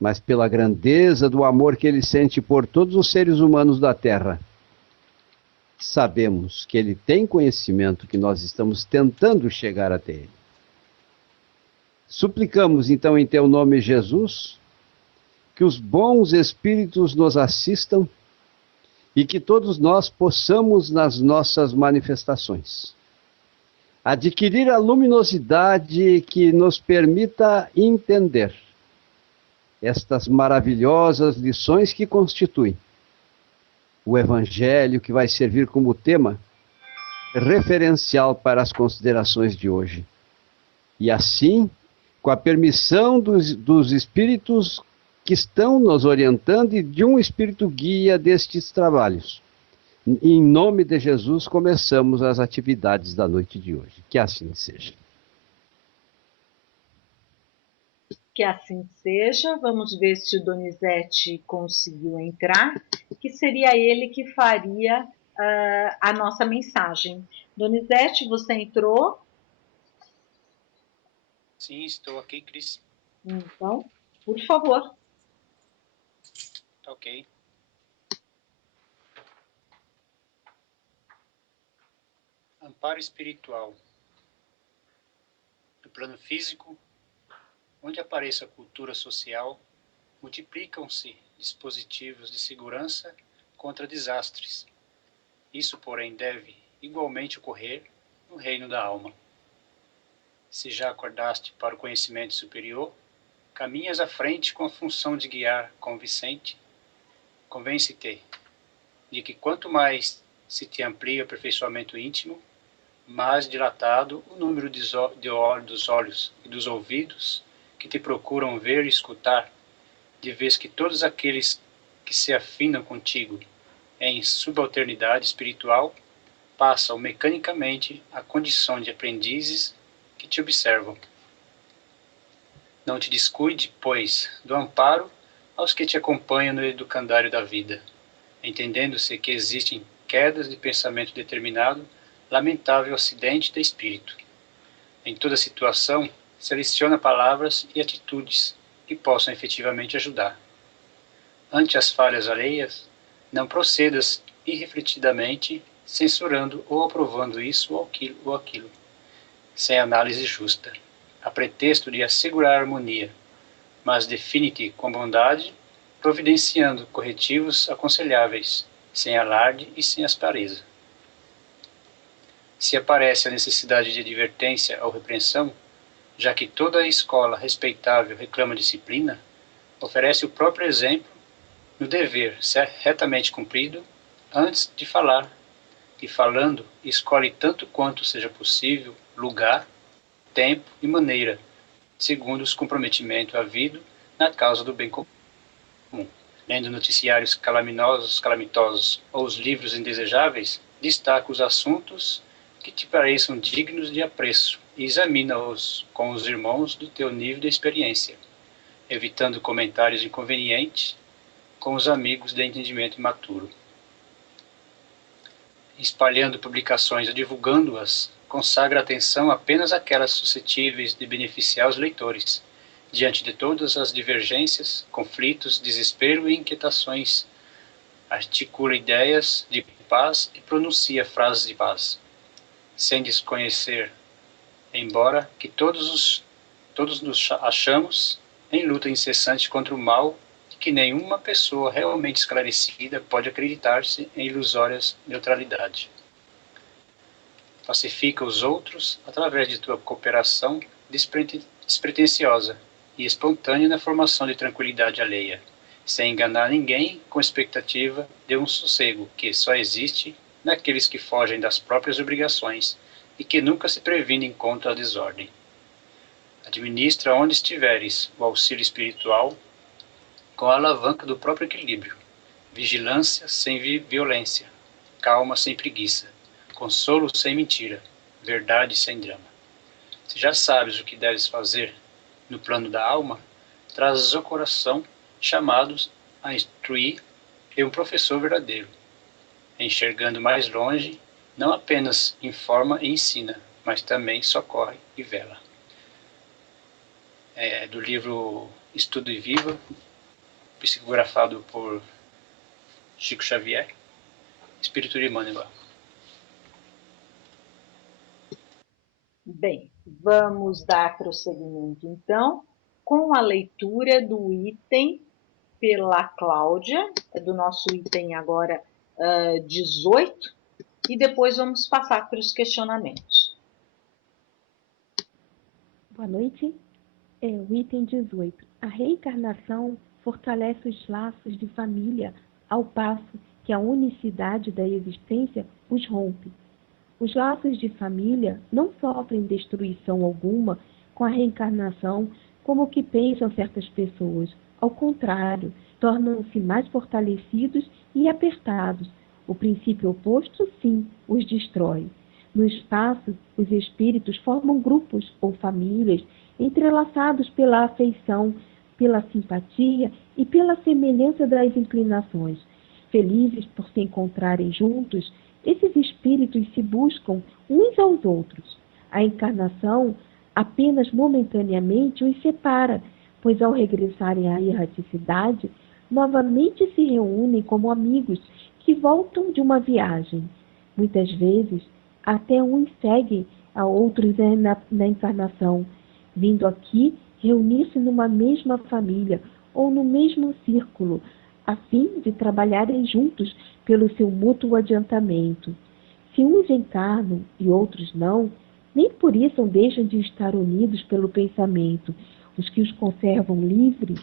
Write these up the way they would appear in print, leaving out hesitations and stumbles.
mas pela grandeza do amor que ele sente por todos os seres humanos da Terra. Sabemos que ele tem conhecimento que nós estamos tentando chegar até ele. Suplicamos, então, em teu nome, Jesus, que os bons espíritos nos assistam e que todos nós possamos, nas nossas manifestações, adquirir a luminosidade que nos permita entender estas maravilhosas lições que constituem o Evangelho, que vai servir como tema referencial para as considerações de hoje. E assim, com a permissão dos espíritos que estão nos orientando e de um espírito guia destes trabalhos, em nome de Jesus, começamos as atividades da noite de hoje. Que assim seja. Que assim seja. Vamos ver se o Donizete conseguiu entrar, que seria ele que faria a nossa mensagem. Donizete, você entrou? Sim, estou aqui, Cris. Então, por favor. Ok. Amparo espiritual. No plano físico, onde apareça a cultura social, multiplicam-se dispositivos de segurança contra desastres. Isso, porém, deve igualmente ocorrer no reino da alma. Se já acordaste para o conhecimento superior, caminhas à frente com a função de guiar convincente. Convence-te de que quanto mais se te amplia o aperfeiçoamento íntimo, mais dilatado o número dos olhos e dos ouvidos que te procuram ver e escutar, de vez que todos aqueles que se afinam contigo em subalternidade espiritual passam mecanicamente à condição de aprendizes que te observam. Não te descuide, pois, do amparo aos que te acompanham no educandário da vida, entendendo-se que existem quedas de pensamento determinado, lamentável acidente de espírito. Em toda situação, seleciona palavras e atitudes que possam efetivamente ajudar. Ante as falhas alheias, não procedas irrefletidamente censurando ou aprovando isso ou aquilo, sem análise justa, a pretexto de assegurar a harmonia, mas define-te com bondade, providenciando corretivos aconselháveis, sem alarde e sem aspareza. Se aparece a necessidade de advertência ou repreensão, já que toda a escola respeitável reclama disciplina, oferece o próprio exemplo no dever ser retamente cumprido antes de falar, e falando, escolhe tanto quanto seja possível lugar, tempo e maneira, segundo os comprometimentos havido na causa do bem comum. Lendo noticiários calamitosos ou os livros indesejáveis, destaca os assuntos que te pareçam dignos de apreço e examina-os com os irmãos do teu nível de experiência, evitando comentários inconvenientes com os amigos de entendimento imaturo. Espalhando publicações ou divulgando-as, consagra atenção apenas àquelas suscetíveis de beneficiar os leitores, diante de todas as divergências, conflitos, desespero e inquietações. Articula ideias de paz e pronuncia frases de paz, sem desconhecer, embora que todos nos achamos em luta incessante contra o mal, que nenhuma pessoa realmente esclarecida pode acreditar-se em ilusórias neutralidade. Pacifica os outros através de tua cooperação despretensiosa e espontânea na formação de tranquilidade alheia, sem enganar ninguém com expectativa de um sossego que só existe naqueles que fogem das próprias obrigações e que nunca se previnem contra a desordem. Administra onde estiveres o auxílio espiritual com a alavanca do próprio equilíbrio, vigilância sem violência, calma sem preguiça, consolo sem mentira, verdade sem drama. Se já sabes o que deves fazer no plano da alma, trazes ao coração chamados a instruir e um professor verdadeiro, enxergando mais longe, não apenas informa e ensina, mas também socorre e vela. Do livro Estudo e Viva, psicografado por Chico Xavier, Espírito de Emmanuel. Bem, vamos dar prosseguimento então com a leitura do item pela Cláudia, do nosso item agora 18, e depois vamos passar para os questionamentos. Boa noite. O item 18. A reencarnação fortalece os laços de família, ao passo que a unicidade da existência os rompe. Os laços de família não sofrem destruição alguma com a reencarnação, como o que pensam certas pessoas. Ao contrário, tornam-se mais fortalecidos e apertados. O princípio oposto, sim, os destrói. No espaço, os espíritos formam grupos ou famílias entrelaçados pela afeição, pela simpatia e pela semelhança das inclinações. Felizes por se encontrarem juntos, esses espíritos se buscam uns aos outros. A encarnação apenas momentaneamente os separa, pois ao regressarem à erraticidade, novamente se reúnem como amigos que voltam de uma viagem. Muitas vezes, até uns seguem a outros na encarnação, vindo aqui reunir-se numa mesma família ou no mesmo círculo, a fim de trabalharem juntos pelo seu mútuo adiantamento. Se uns encarnam e outros não, nem por isso deixam de estar unidos pelo pensamento. Os que os conservam livres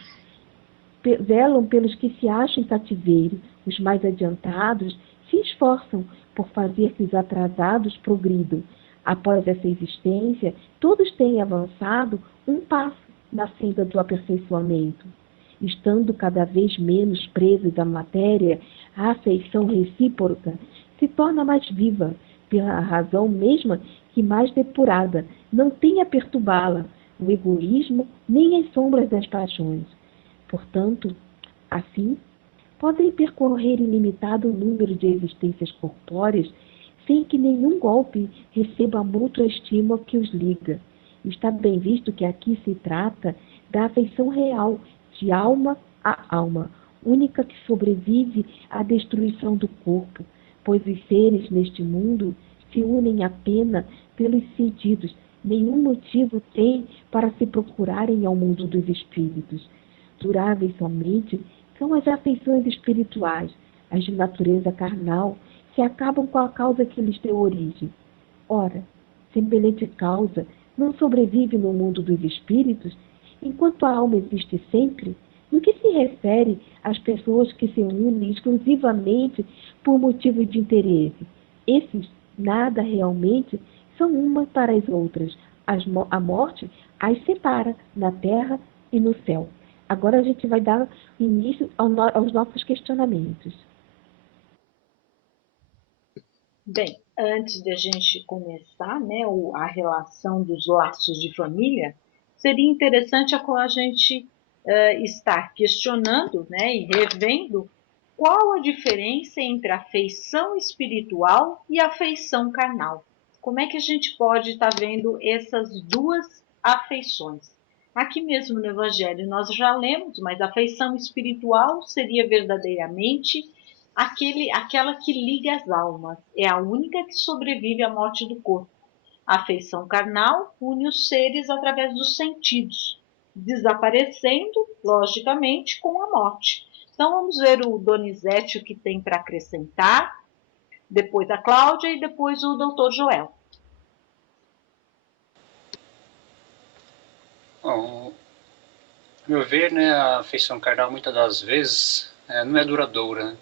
velam pelos que se acham em cativeiro. Os mais adiantados se esforçam por fazer que os atrasados progridam. Após essa existência, todos têm avançado um passo na senda do aperfeiçoamento. Estando cada vez menos presos à matéria, a afeição recíproca se torna mais viva, pela razão mesma que mais depurada, não tem a perturbá-la, o egoísmo nem as sombras das paixões. Portanto, assim, podem percorrer ilimitado número de existências corpóreas sem que nenhum golpe receba a mútua estima que os liga. Está bem visto que aqui se trata da afeição real, de alma a alma, única que sobrevive à destruição do corpo, pois os seres neste mundo se unem apenas pelos sentidos, nenhum motivo têm para se procurarem ao mundo dos espíritos. Duráveis somente são as afeições espirituais, as de natureza carnal, que acabam com a causa que lhes deu origem. Ora, semelhante causa não sobrevive no mundo dos espíritos, enquanto a alma existe sempre, no que se refere às pessoas que se unem exclusivamente por motivo de interesse. Esses nada realmente são umas para as outras. A morte as separa na terra e no céu. Agora a gente vai dar início aos nossos questionamentos. Bem, antes de a gente começar, né, a relação dos laços de família, seria interessante a gente estar questionando, né, e revendo qual a diferença entre a afeição espiritual e a afeição carnal. Como é que a gente pode estar vendo essas duas afeições? Aqui mesmo no Evangelho nós já lemos, mas a afeição espiritual seria verdadeiramente aquela que liga as almas, é a única que sobrevive à morte do corpo. A afeição carnal une os seres através dos sentidos, desaparecendo, logicamente, com a morte. Então vamos ver o Donizete o que tem para acrescentar, depois a Cláudia e depois o Dr. Joel. Bom, a meu ver, né, a afeição carnal muitas das vezes não é duradoura,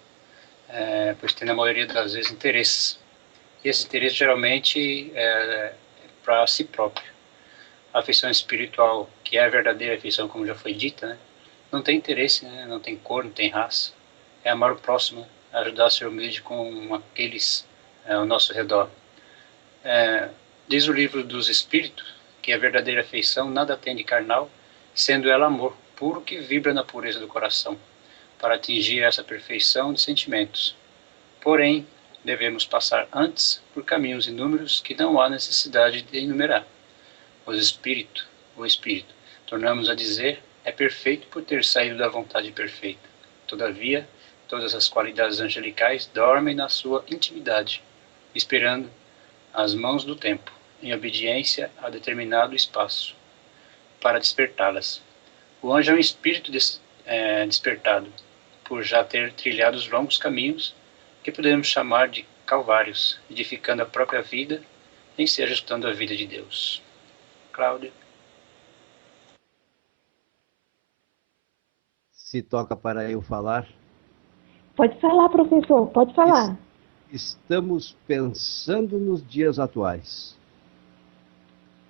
né? Pois tem na maioria das vezes interesses. E esse interesse geralmente é para si próprio. A afeição espiritual, que é a verdadeira afeição, como já foi dita, né, não tem interesse, né, não tem cor, não tem raça. É amar o próximo, ajudar a ser humilde com aqueles ao nosso redor. Diz o livro dos Espíritos que a verdadeira afeição nada tem de carnal, sendo ela amor puro que vibra na pureza do coração, para atingir essa perfeição de sentimentos. Porém, devemos passar antes por caminhos inúmeros que não há necessidade de enumerar. O Espírito, tornamos a dizer, é perfeito por ter saído da vontade perfeita. Todavia, todas as qualidades angelicais dormem na sua intimidade, esperando as mãos do tempo, em obediência a determinado espaço, para despertá-las. O anjo é um espírito despertado, por já ter trilhado os longos caminhos que podemos chamar de calvários, edificando a própria vida em se ajustando à vida de Deus. Cláudia. Se toca para eu falar. Pode falar, professor, pode falar. Estamos pensando nos dias atuais.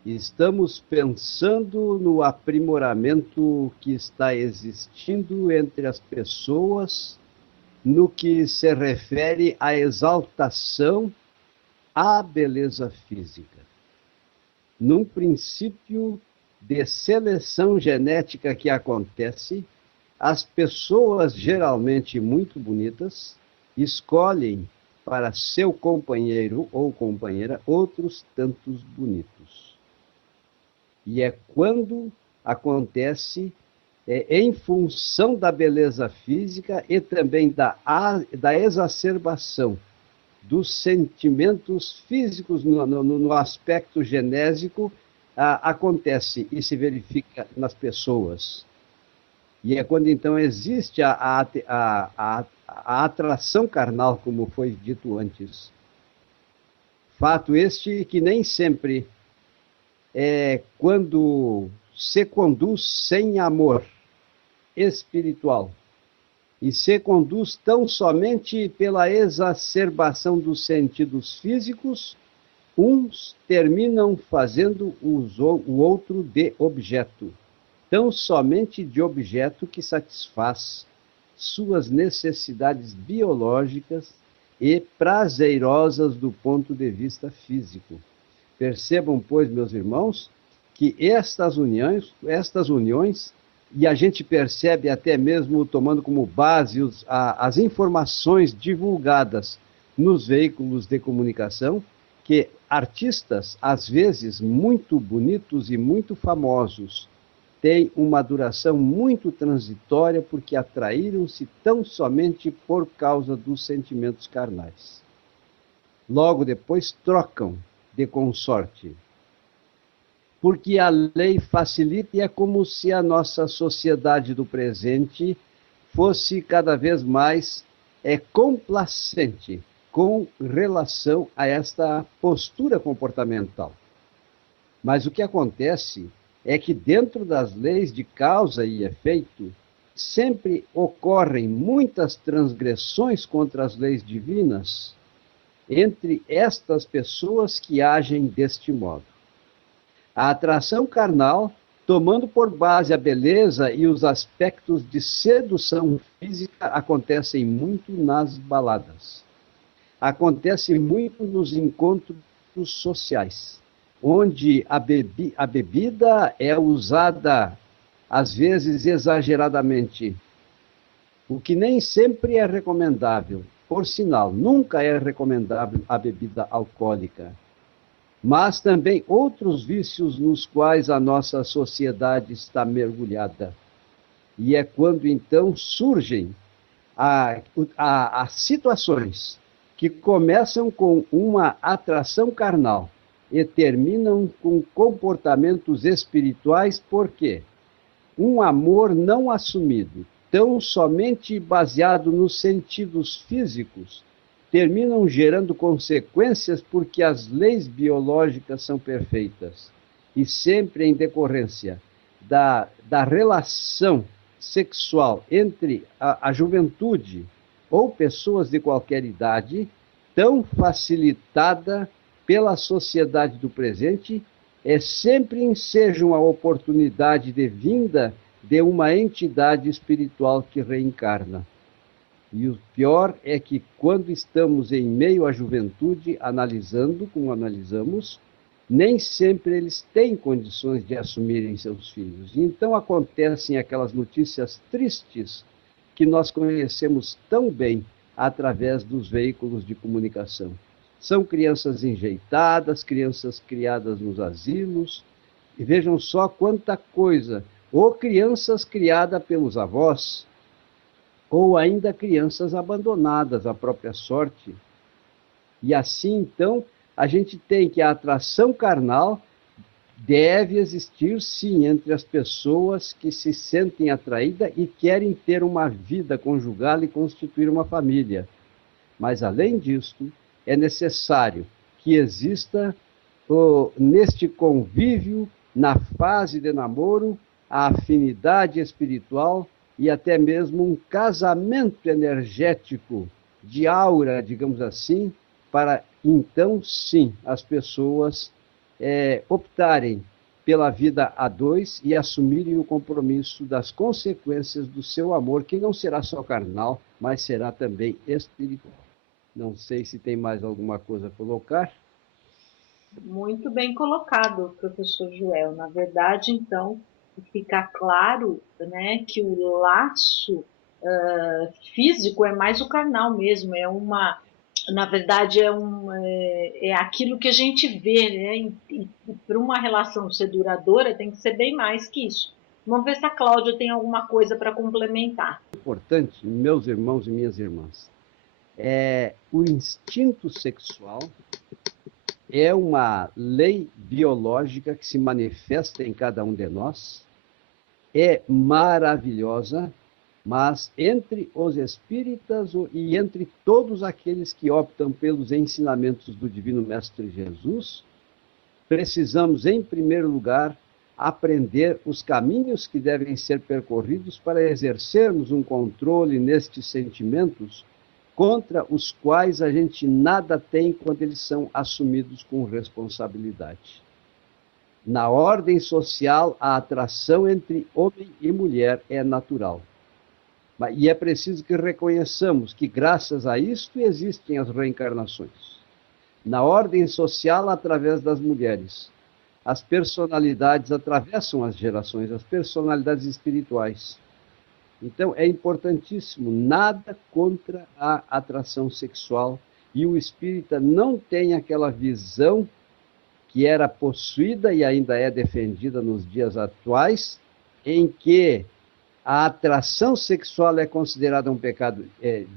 Estamos pensando no aprimoramento que está existindo entre as pessoas no que se refere à exaltação à beleza física. Num princípio de seleção genética que acontece, as pessoas geralmente muito bonitas escolhem para seu companheiro ou companheira outros tantos bonitos. E é quando acontece, em função da beleza física e também da exacerbação dos sentimentos físicos no aspecto genésico, acontece e se verifica nas pessoas. E é quando então existe a atração carnal, como foi dito antes. Fato este que nem sempre quando se conduz sem amor espiritual e se conduz tão somente pela exacerbação dos sentidos físicos, uns terminam fazendo o outro de objeto, tão somente de objeto que satisfaz suas necessidades biológicas e prazerosas do ponto de vista físico. Percebam, pois, meus irmãos, que estas uniões, e a gente percebe até mesmo tomando como base as informações divulgadas nos veículos de comunicação, que artistas, às vezes muito bonitos e muito famosos, têm uma duração muito transitória porque atraíram-se tão somente por causa dos sentimentos carnais. Logo depois trocam de consorte, porque a lei facilita e é como se a nossa sociedade do presente fosse cada vez mais complacente com relação a esta postura comportamental. Mas o que acontece é que dentro das leis de causa e efeito sempre ocorrem muitas transgressões contra as leis divinas entre estas pessoas que agem deste modo. A atração carnal, tomando por base a beleza e os aspectos de sedução física, acontecem muito nas baladas. Acontece muito nos encontros sociais, onde a bebida é usada, às vezes, exageradamente, o que nem sempre é recomendável. Por sinal, nunca é recomendável a bebida alcoólica, mas também outros vícios nos quais a nossa sociedade está mergulhada. E é quando então surgem as situações que começam com uma atração carnal e terminam com comportamentos espirituais, porque um amor não assumido, tão somente baseado nos sentidos físicos, terminam gerando consequências porque as leis biológicas são perfeitas e sempre em decorrência da relação sexual entre a juventude ou pessoas de qualquer idade, tão facilitada pela sociedade do presente, sempre enseja uma oportunidade de vinda de uma entidade espiritual que reencarna. E o pior é que quando estamos em meio à juventude, analisando como analisamos, nem sempre eles têm condições de assumirem seus filhos. E então acontecem aquelas notícias tristes que nós conhecemos tão bem através dos veículos de comunicação. São crianças enjeitadas, crianças criadas nos asilos, e vejam só quanta coisa, ou crianças criadas pelos avós, ou ainda crianças abandonadas à própria sorte. E assim, então, a gente tem que a atração carnal deve existir, sim, entre as pessoas que se sentem atraídas e querem ter uma vida conjugal e constituir uma família. Mas, além disto, é necessário que exista, neste convívio, na fase de namoro, a afinidade espiritual e até mesmo um casamento energético de aura, digamos assim, para então, sim, as pessoas optarem pela vida a dois e assumirem o compromisso das consequências do seu amor, que não será só carnal, mas será também espiritual. Não sei se tem mais alguma coisa a colocar. Muito bem colocado, professor Joel. Na verdade, então, fica claro, né, que o laço físico é mais o carnal mesmo, na verdade, é aquilo que a gente vê, né? E para uma relação ser duradoura tem que ser bem mais que isso. Vamos ver se a Cláudia tem alguma coisa para complementar. Importante, meus irmãos e minhas irmãs, o instinto sexual é uma lei biológica que se manifesta em cada um de nós, é maravilhosa, mas entre os espíritas e entre todos aqueles que optam pelos ensinamentos do Divino Mestre Jesus, precisamos, em primeiro lugar, aprender os caminhos que devem ser percorridos para exercermos um controle nestes sentimentos contra os quais a gente nada tem quando eles são assumidos com responsabilidade. Na ordem social, a atração entre homem e mulher é natural. E é preciso que reconheçamos que, graças a isto, existem as reencarnações. Na ordem social, através das mulheres, as personalidades atravessam as gerações, as personalidades espirituais. Então, é importantíssimo, nada contra a atração sexual, e o espírita não tem aquela visão que era possuída e ainda é defendida nos dias atuais, em que a atração sexual é considerada um pecado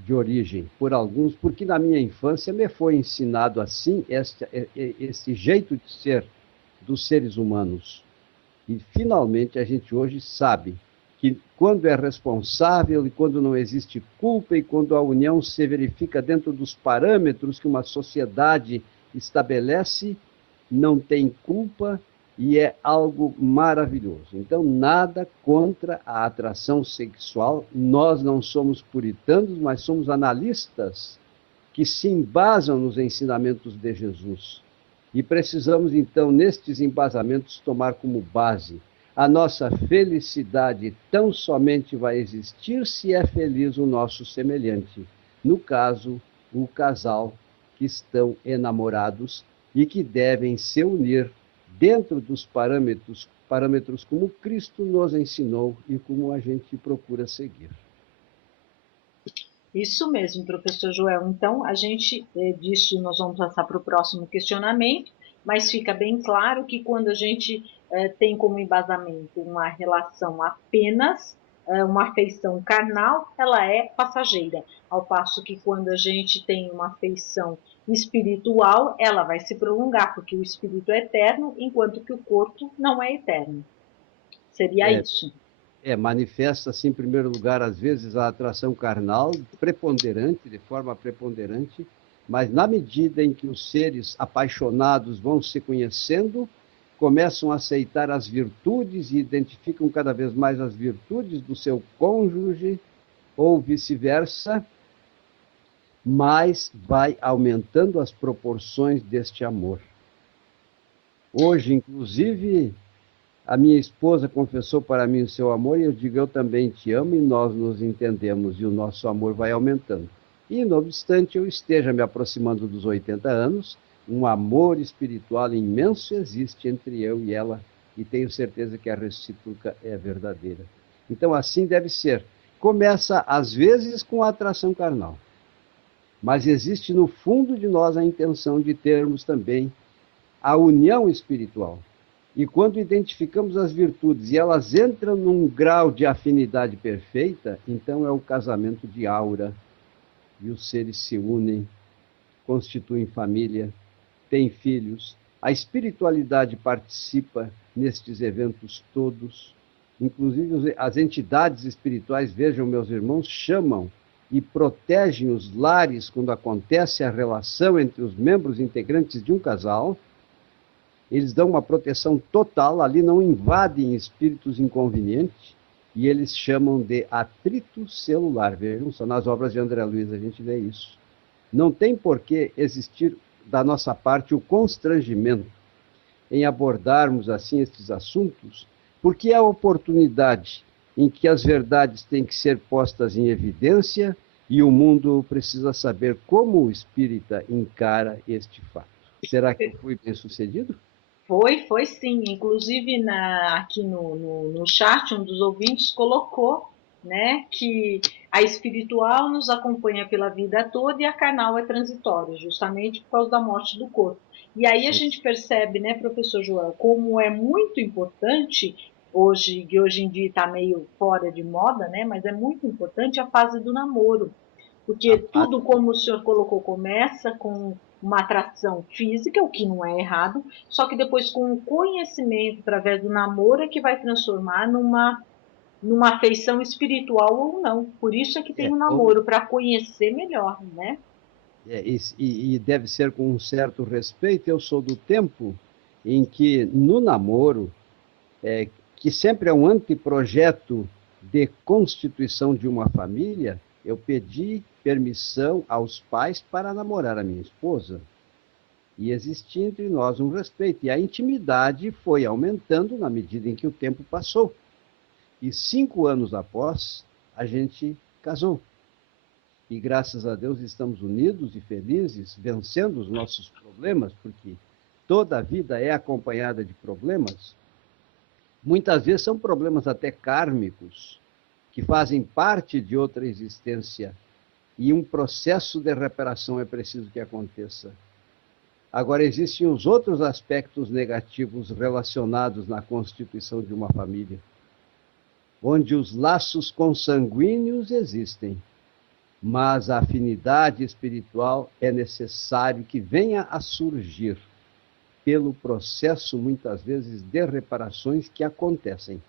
de origem por alguns, porque na minha infância me foi ensinado assim, esse jeito de ser dos seres humanos. E, finalmente, a gente hoje sabe que quando é responsável e quando não existe culpa e quando a união se verifica dentro dos parâmetros que uma sociedade estabelece, não tem culpa e é algo maravilhoso. Então, nada contra a atração sexual. Nós não somos puritanos, mas somos analistas que se embasam nos ensinamentos de Jesus. E precisamos, então, nestes embasamentos, tomar como base a nossa felicidade tão somente vai existir se é feliz o nosso semelhante. No caso, o casal que estão enamorados e que devem se unir dentro dos parâmetros como Cristo nos ensinou e como a gente procura seguir. Isso mesmo, professor Joel. Então, disso nós vamos passar para o próximo questionamento, mas fica bem claro que quando a gente tem como embasamento uma relação apenas, uma afeição carnal, ela é passageira, ao passo que quando a gente tem uma afeição espiritual, ela vai se prolongar, porque o espírito é eterno, enquanto que o corpo não é eterno. Seria isso. Manifesta-se, em primeiro lugar, às vezes, a atração carnal preponderante, de forma preponderante, mas na medida em que os seres apaixonados vão se conhecendo, começam a aceitar as virtudes e identificam cada vez mais as virtudes do seu cônjuge, ou vice-versa, mas vai aumentando as proporções deste amor. Hoje, inclusive, a minha esposa confessou para mim o seu amor e eu digo, eu também te amo, e nós nos entendemos e o nosso amor vai aumentando. E, não obstante eu esteja me aproximando dos 80 anos, um amor espiritual imenso existe entre eu e ela, e tenho certeza que a recíproca é verdadeira. Então, assim deve ser. Começa, às vezes, com a atração carnal, mas existe no fundo de nós a intenção de termos também a união espiritual. E quando identificamos as virtudes e elas entram num grau de afinidade perfeita, então é o casamento de aura, e os seres se unem, constituem família, têm filhos. A espiritualidade participa nestes eventos todos. Inclusive as entidades espirituais, vejam, meus irmãos, chamam e protegem os lares quando acontece a relação entre os membros integrantes de um casal. Eles dão uma proteção total, ali não invadem espíritos inconvenientes, e eles chamam de atrito celular. Vejam, só nas obras de André Luiz a gente vê isso. Não tem por que existir da nossa parte o constrangimento em abordarmos assim estes assuntos, porque é a oportunidade em que as verdades têm que ser postas em evidência e o mundo precisa saber como o espírita encara este fato. Será que eu fui bem sucedido? Foi sim. Inclusive aqui no chat, um dos ouvintes colocou, né, que a espiritual nos acompanha pela vida toda e a carnal é transitória, justamente por causa da morte do corpo. E aí a gente percebe, né, professor Joel, como é muito importante, hoje em dia está meio fora de moda, né, mas é muito importante a fase do namoro. Porque tudo, como o senhor colocou, começa com uma atração física, o que não é errado, só que depois com o conhecimento, através do namoro, é que vai transformar numa afeição espiritual ou não. Por isso é que tem o namoro, para conhecer melhor, né? E deve ser com um certo respeito. Eu sou do tempo em que, no namoro, que sempre é um anteprojeto de constituição de uma família, eu pedi permissão aos pais para namorar a minha esposa. E existia entre nós um respeito. E a intimidade foi aumentando na medida em que o tempo passou. E 5 anos após, a gente casou. E graças a Deus estamos unidos e felizes, vencendo os nossos problemas, porque toda a vida é acompanhada de problemas. Muitas vezes são problemas até kármicos, que fazem parte de outra existência, e um processo de reparação é preciso que aconteça. Agora, existem os outros aspectos negativos relacionados na constituição de uma família, onde os laços consanguíneos existem, mas a afinidade espiritual é necessário que venha a surgir pelo processo, muitas vezes, de reparações que acontecem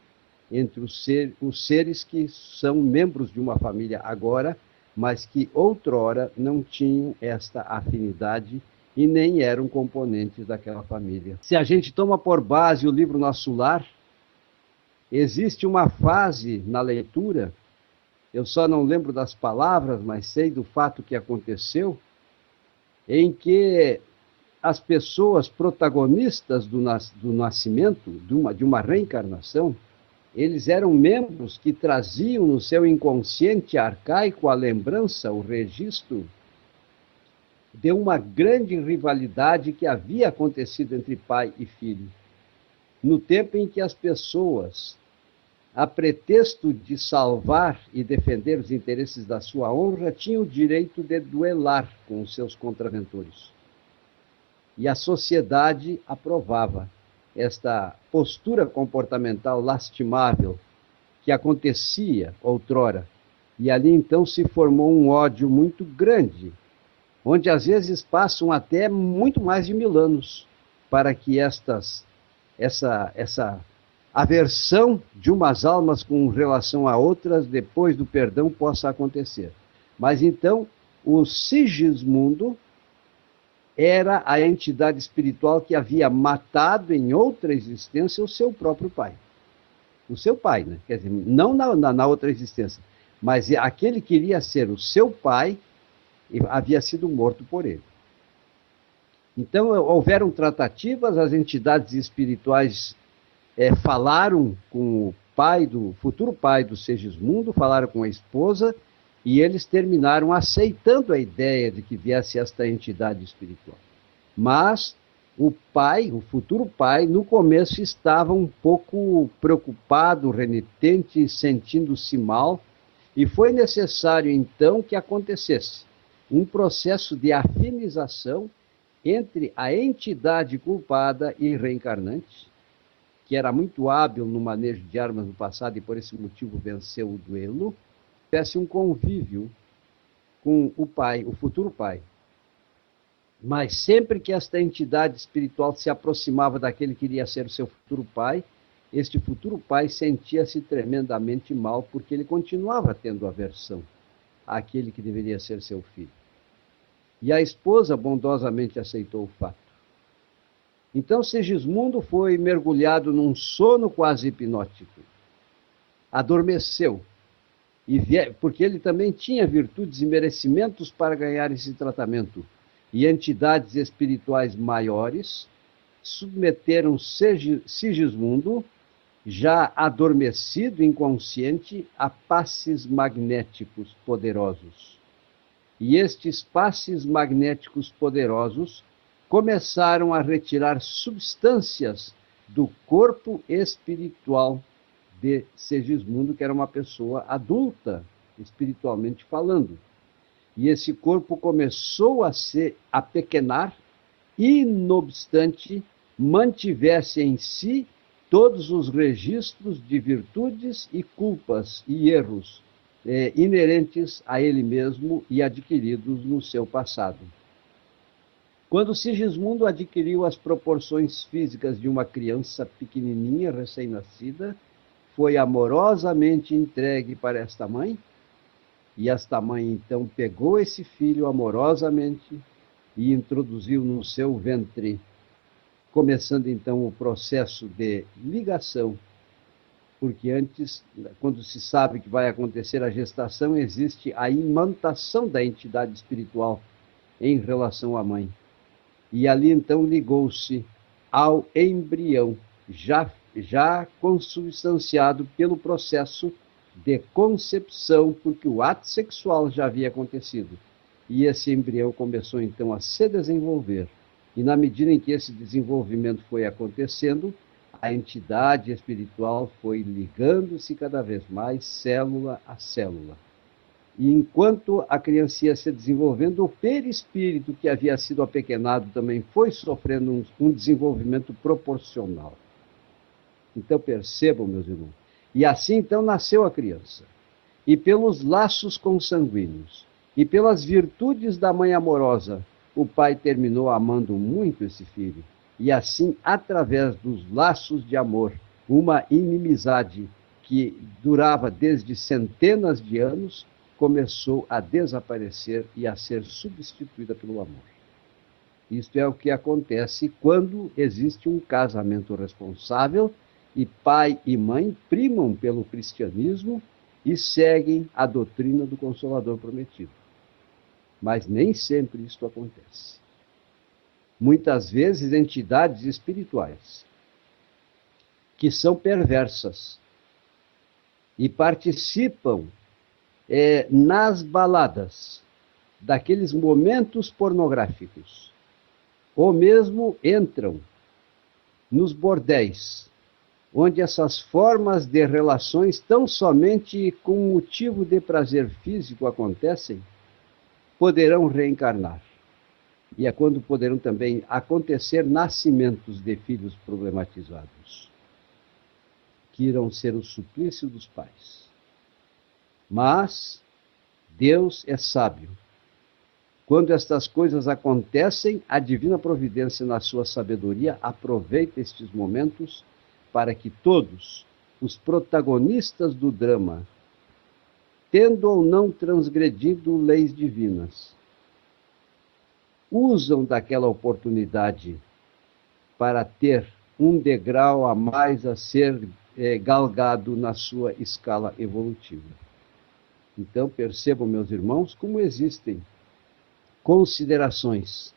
entre os seres que são membros de uma família agora, mas que outrora não tinham esta afinidade e nem eram componentes daquela família. Se a gente toma por base o livro Nosso Lar, existe uma fase na leitura, eu só não lembro das palavras, mas sei do fato que aconteceu, em que as pessoas protagonistas do nascimento, de uma reencarnação, eles eram membros que traziam no seu inconsciente arcaico a lembrança, o registro de uma grande rivalidade que havia acontecido entre pai e filho, no tempo em que as pessoas, a pretexto de salvar e defender os interesses da sua honra, tinham o direito de duelar com os seus contraventores. E a sociedade aprovava esta postura comportamental lastimável que acontecia outrora. E ali então se formou um ódio muito grande, onde às vezes passam até muito mais de 1000 anos para que essa aversão de umas almas com relação a outras, depois do perdão, possa acontecer. Mas então, o Sigismundo era a entidade espiritual que havia matado em outra existência o seu próprio pai. O seu pai, né? Quer dizer, não na outra existência, mas aquele que iria ser o seu pai havia sido morto por ele. Então, houveram tratativas, as entidades espirituais falaram com o futuro pai do Segismundo, falaram com a esposa, e eles terminaram aceitando a ideia de que viesse esta entidade espiritual. Mas o futuro pai, no começo estava um pouco preocupado, renitente, sentindo-se mal, e foi necessário então que acontecesse um processo de afinização entre a entidade culpada e reencarnante, que era muito hábil no manejo de armas no passado e por esse motivo venceu o duelo, tivesse um convívio com o pai, o futuro pai. Mas sempre que esta entidade espiritual se aproximava daquele que iria ser o seu futuro pai, este futuro pai sentia-se tremendamente mal, porque ele continuava tendo aversão àquele que deveria ser seu filho. E a esposa bondosamente aceitou o fato. Então Segismundo foi mergulhado num sono quase hipnótico. Adormeceu, porque ele também tinha virtudes e merecimentos para ganhar esse tratamento. E entidades espirituais maiores submeteram Sigismundo, já adormecido, inconsciente, a passes magnéticos poderosos. E estes passes magnéticos poderosos começaram a retirar substâncias do corpo espiritual de Segismundo, que era uma pessoa adulta, espiritualmente falando. E esse corpo começou a se apequenar e, não obstante, mantivesse em si todos os registros de virtudes e culpas e erros inerentes a ele mesmo e adquiridos no seu passado. Quando Sigismundo adquiriu as proporções físicas de uma criança pequenininha, recém-nascida, foi amorosamente entregue para esta mãe. E esta mãe, então, pegou esse filho amorosamente e introduziu no seu ventre, começando, então, o processo de ligação. Porque antes, quando se sabe que vai acontecer a gestação, existe a imantação da entidade espiritual em relação à mãe. E ali, então, ligou-se ao embrião, já consubstanciado pelo processo de concepção, porque o ato sexual já havia acontecido. E esse embrião começou, então, a se desenvolver. E na medida em que esse desenvolvimento foi acontecendo, a entidade espiritual foi ligando-se cada vez mais, célula a célula. E enquanto a criança ia se desenvolvendo, o perispírito que havia sido apequenado também foi sofrendo um desenvolvimento proporcional. Então percebam, meus irmãos. E assim então nasceu a criança. E pelos laços consanguíneos, e pelas virtudes da mãe amorosa, o pai terminou amando muito esse filho. E assim, através dos laços de amor, uma inimizade que durava desde centenas de anos, começou a desaparecer e a ser substituída pelo amor. Isto é o que acontece quando existe um casamento responsável e pai e mãe primam pelo cristianismo e seguem a doutrina do Consolador prometido. Mas nem sempre isto acontece. Muitas vezes, entidades espirituais que são perversas e participam nas baladas daqueles momentos pornográficos, ou mesmo entram nos bordéis, onde essas formas de relações tão somente com motivo de prazer físico acontecem, poderão reencarnar. E é quando poderão também acontecer nascimentos de filhos problematizados, que irão ser o suplício dos pais. Mas Deus é sábio. Quando estas coisas acontecem, a divina providência, na sua sabedoria, aproveita estes momentos para que todos os protagonistas do drama, tendo ou não transgredido leis divinas, usam daquela oportunidade para ter um degrau a mais a ser galgado na sua escala evolutiva. Então, percebam, meus irmãos, como existem considerações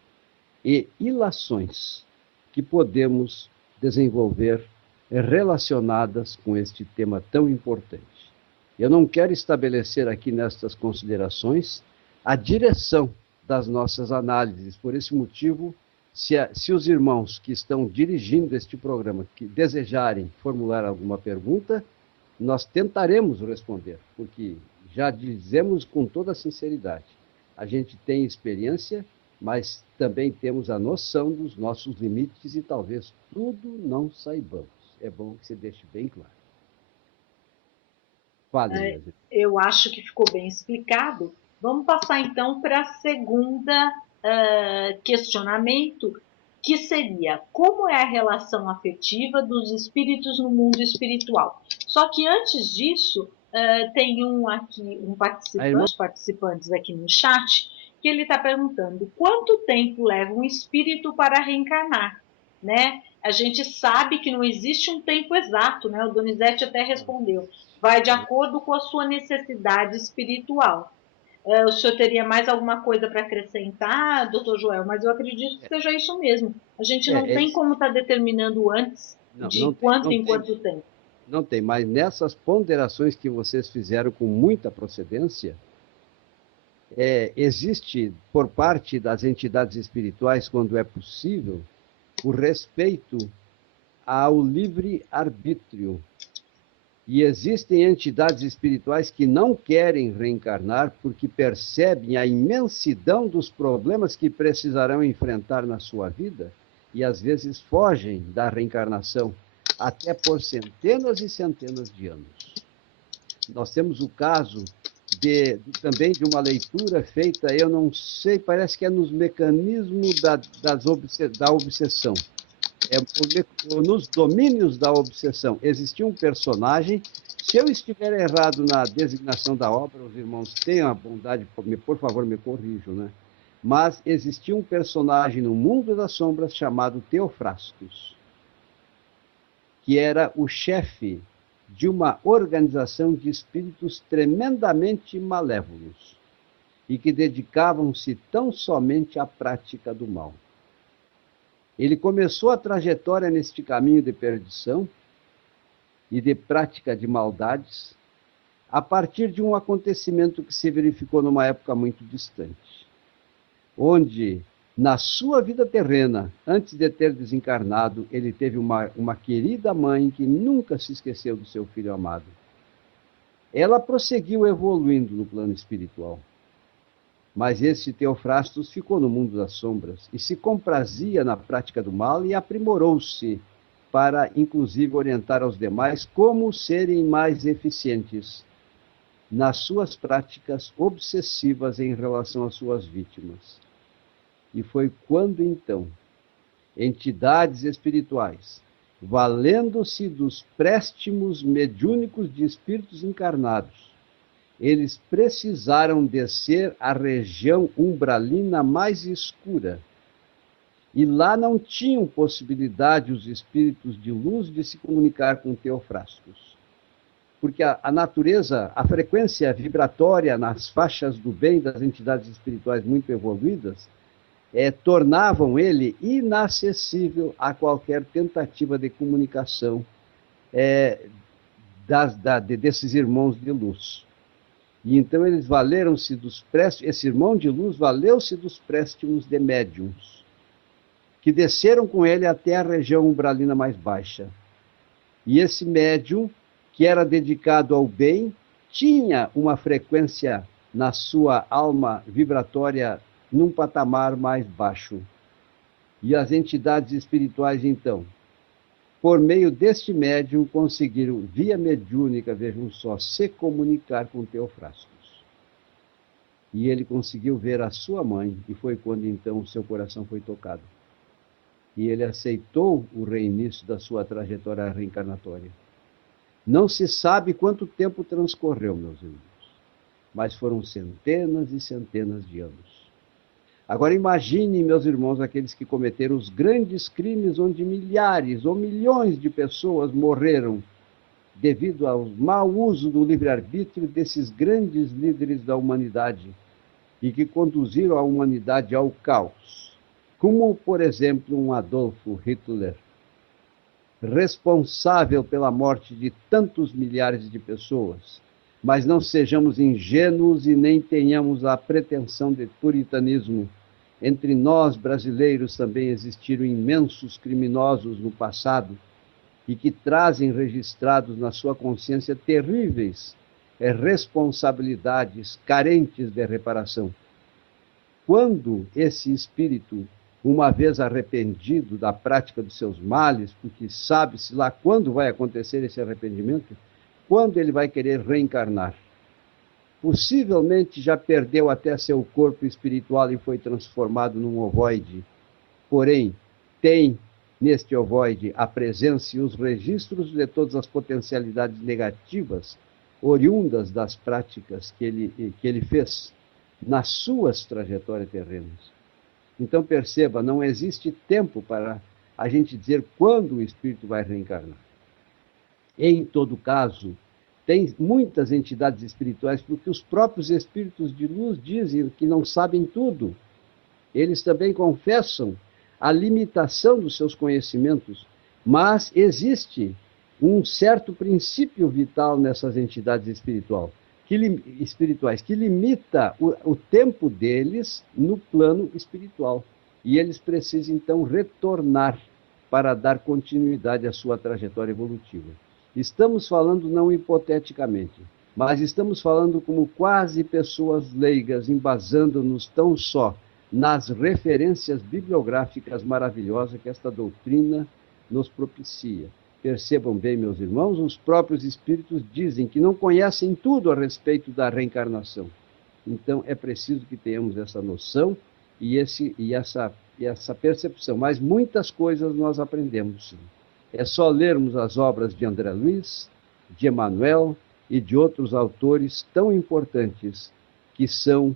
e ilações que podemos desenvolver relacionadas com este tema tão importante. Eu não quero estabelecer aqui nestas considerações a direção das nossas análises. Por esse motivo, se os irmãos que estão dirigindo este programa que desejarem formular alguma pergunta, nós tentaremos responder, porque já dizemos com toda sinceridade, a gente tem experiência, mas também temos a noção dos nossos limites e talvez tudo não saibamos. é bom que você deixe bem claro. Fale, eu acho que ficou bem explicado. Vamos passar então para a segunda questionamento, que seria: como é a relação afetiva dos espíritos no mundo espiritual? Só que antes disso, tem participantes aqui no chat, que ele está perguntando quanto tempo leva um espírito para reencarnar, né? A gente sabe que não existe um tempo exato, né? O Donizete até respondeu. Vai de acordo com a sua necessidade espiritual. O senhor teria mais alguma coisa para acrescentar, doutor Joel? Mas eu acredito que seja isso mesmo. A gente não tem como estar determinando antes de quanto em quanto tempo. Não tem, mas nessas ponderações que vocês fizeram com muita procedência, existe, por parte das entidades espirituais, quando é possível, o respeito ao livre-arbítrio. E existem entidades espirituais que não querem reencarnar porque percebem a imensidão dos problemas que precisarão enfrentar na sua vida e às vezes fogem da reencarnação, até por centenas e centenas de anos. Nós temos o caso também de uma leitura feita, eu não sei, parece que é nos mecanismos da obsessão. Nos domínios da obsessão. Existia um personagem, se eu estiver errado na designação da obra, os irmãos tenham a bondade, por favor, me corrijam, né? Mas existia um personagem no mundo das sombras chamado Teofrastos, que era o chefe de uma organização de espíritos tremendamente malévolos e que dedicavam-se tão somente à prática do mal. Ele começou a trajetória neste caminho de perdição e de prática de maldades a partir de um acontecimento que se verificou numa época muito distante, onde, na sua vida terrena, antes de ter desencarnado, ele teve uma querida mãe que nunca se esqueceu do seu filho amado. Ela prosseguiu evoluindo no plano espiritual. Mas esse Teofrastos ficou no mundo das sombras e se comprazia na prática do mal e aprimorou-se para, inclusive, orientar aos demais como serem mais eficientes nas suas práticas obsessivas em relação às suas vítimas. E foi quando, então, entidades espirituais, valendo-se dos préstimos mediúnicos de espíritos encarnados, eles precisaram descer à região umbralina mais escura. E lá não tinham possibilidade os espíritos de luz de se comunicar com Teofrastos. Porque a natureza, a frequência vibratória nas faixas do bem das entidades espirituais muito evoluídas, tornavam ele inacessível a qualquer tentativa de comunicação desses irmãos de luz. E então eles valeram-se dos préstimos, esse irmão de luz valeu-se dos préstimos de médiuns, que desceram com ele até a região umbralina mais baixa. E esse médium, que era dedicado ao bem, tinha uma frequência na sua alma vibratória num patamar mais baixo. E as entidades espirituais, então, por meio deste médium, conseguiram, via mediúnica, vejam só, se comunicar com Teofrastos. E ele conseguiu ver a sua mãe, e foi quando, então, o seu coração foi tocado. E ele aceitou o reinício da sua trajetória reencarnatória. Não se sabe quanto tempo transcorreu, meus irmãos, mas foram centenas e centenas de anos. Agora imagine, meus irmãos, aqueles que cometeram os grandes crimes onde milhares ou milhões de pessoas morreram devido ao mau uso do livre-arbítrio desses grandes líderes da humanidade e que conduziram a humanidade ao caos, como, por exemplo, um Adolfo Hitler, responsável pela morte de tantos milhares de pessoas. Mas não sejamos ingênuos e nem tenhamos a pretensão de puritanismo. Entre nós, brasileiros, também existiram imensos criminosos no passado e que trazem registrados na sua consciência terríveis responsabilidades carentes de reparação. Quando esse espírito uma vez arrependido da prática dos seus males, porque sabe-se lá quando vai acontecer esse arrependimento, quando ele vai querer reencarnar. Possivelmente já perdeu até seu corpo espiritual e foi transformado num ovoide, porém tem neste ovoide a presença e os registros de todas as potencialidades negativas oriundas das práticas que ele fez nas suas trajetórias terrenas. Então perceba, não existe tempo para a gente dizer quando o espírito vai reencarnar. Em todo caso, tem muitas entidades espirituais, porque os próprios espíritos de luz dizem que não sabem tudo. Eles também confessam a limitação dos seus conhecimentos, mas existe um certo princípio vital nessas entidades espirituais que limita o tempo deles no plano espiritual. E eles precisam, então, retornar para dar continuidade à sua trajetória evolutiva. Estamos falando não hipoteticamente, mas estamos falando como quase pessoas leigas, embasando-nos tão só nas referências bibliográficas maravilhosas que esta doutrina nos propicia. Percebam bem, meus irmãos, os próprios espíritos dizem que não conhecem tudo a respeito da reencarnação. Então, é preciso que tenhamos essa noção e essa percepção. Mas muitas coisas nós aprendemos, sim. É só lermos as obras de André Luiz, de Emmanuel e de outros autores tão importantes que são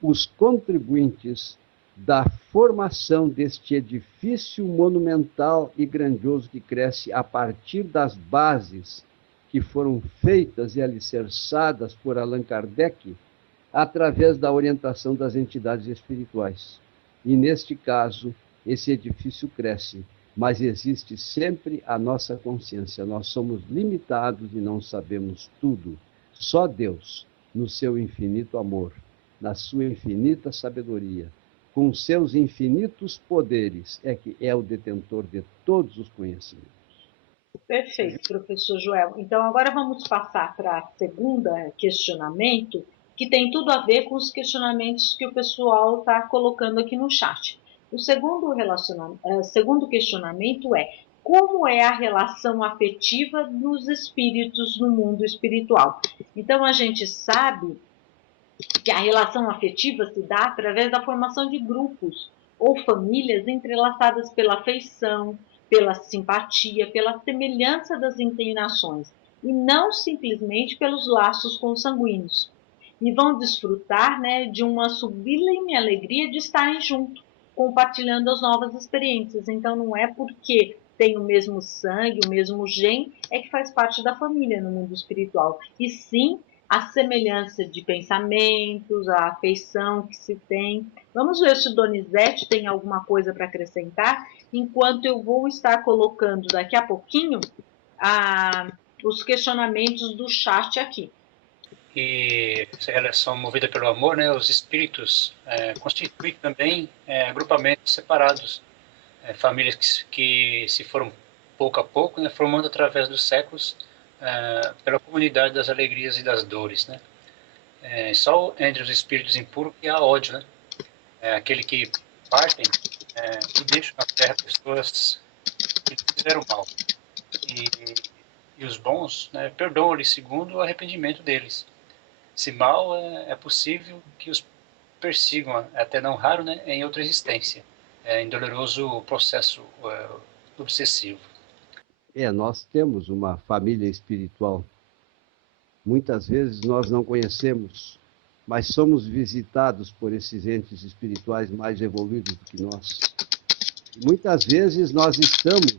os contribuintes da formação deste edifício monumental e grandioso que cresce a partir das bases que foram feitas e alicerçadas por Allan Kardec através da orientação das entidades espirituais. E, neste caso, esse edifício cresce, mas existe sempre a nossa consciência. Nós somos limitados e não sabemos tudo. Só Deus, no seu infinito amor, na sua infinita sabedoria, com seus infinitos poderes, é que é o detentor de todos os conhecimentos. Perfeito, professor Joel. Então, agora vamos passar para a segunda questionamento, que tem tudo a ver com os questionamentos que o pessoal está colocando aqui no chat. O segundo questionamento é: como é a relação afetiva dos espíritos no mundo espiritual? Então, a gente sabe que a relação afetiva se dá através da formação de grupos ou famílias entrelaçadas pela afeição, pela simpatia, pela semelhança das inclinações, e não simplesmente pelos laços consanguíneos. E vão desfrutar, né, de uma sublime alegria de estarem juntos, compartilhando as novas experiências. Então, não é porque tem o mesmo sangue, o mesmo gene, é que faz parte da família no mundo espiritual. E sim, a semelhança de pensamentos, a afeição que se tem. Vamos ver se o Donizete tem alguma coisa para acrescentar, enquanto eu vou estar colocando daqui a pouquinho os questionamentos do chat aqui. E essa relação movida pelo amor, né, os espíritos constituem também agrupamentos separados, famílias que se foram pouco a pouco, né, formando através dos séculos pela comunidade das alegrias e das dores, né? Só entre os espíritos impuros que há ódio, né? Aquele que partem e deixam na terra pessoas que fizeram mal. E os bons, né, perdoam-lhes segundo o arrependimento deles. Se mal, é possível que os persigam, até não raro, né, em outra existência, em doloroso processo obsessivo. Nós temos uma família espiritual. Muitas vezes nós não conhecemos, mas somos visitados por esses entes espirituais mais evoluídos do que nós. E muitas vezes nós estamos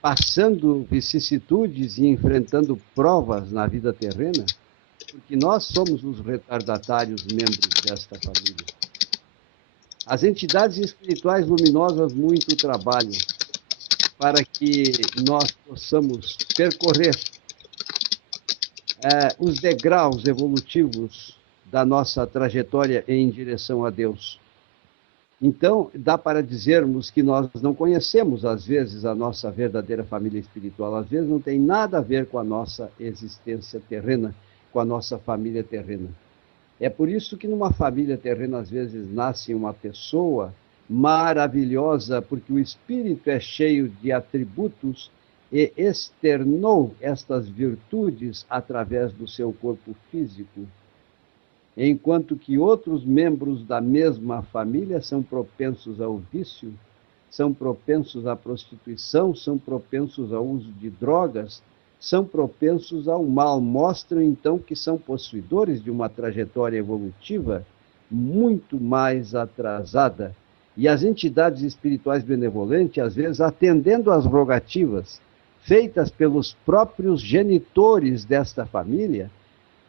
passando vicissitudes e enfrentando provas na vida terrena, porque nós somos os retardatários membros desta família. As entidades espirituais luminosas muito trabalham para que nós possamos percorrer os degraus evolutivos da nossa trajetória em direção a Deus. Então, dá para dizermos que nós não conhecemos, às vezes, a nossa verdadeira família espiritual. Às vezes não tem nada a ver com a nossa existência terrena, com a nossa família terrena. É por isso que numa família terrena, às vezes, nasce uma pessoa maravilhosa, porque o espírito é cheio de atributos e externou estas virtudes através do seu corpo físico, enquanto que outros membros da mesma família são propensos ao vício, são propensos à prostituição, são propensos ao uso de drogas, são propensos ao mal. Mostram, então, que são possuidores de uma trajetória evolutiva muito mais atrasada. E as entidades espirituais benevolentes, às vezes, atendendo às rogativas feitas pelos próprios genitores desta família,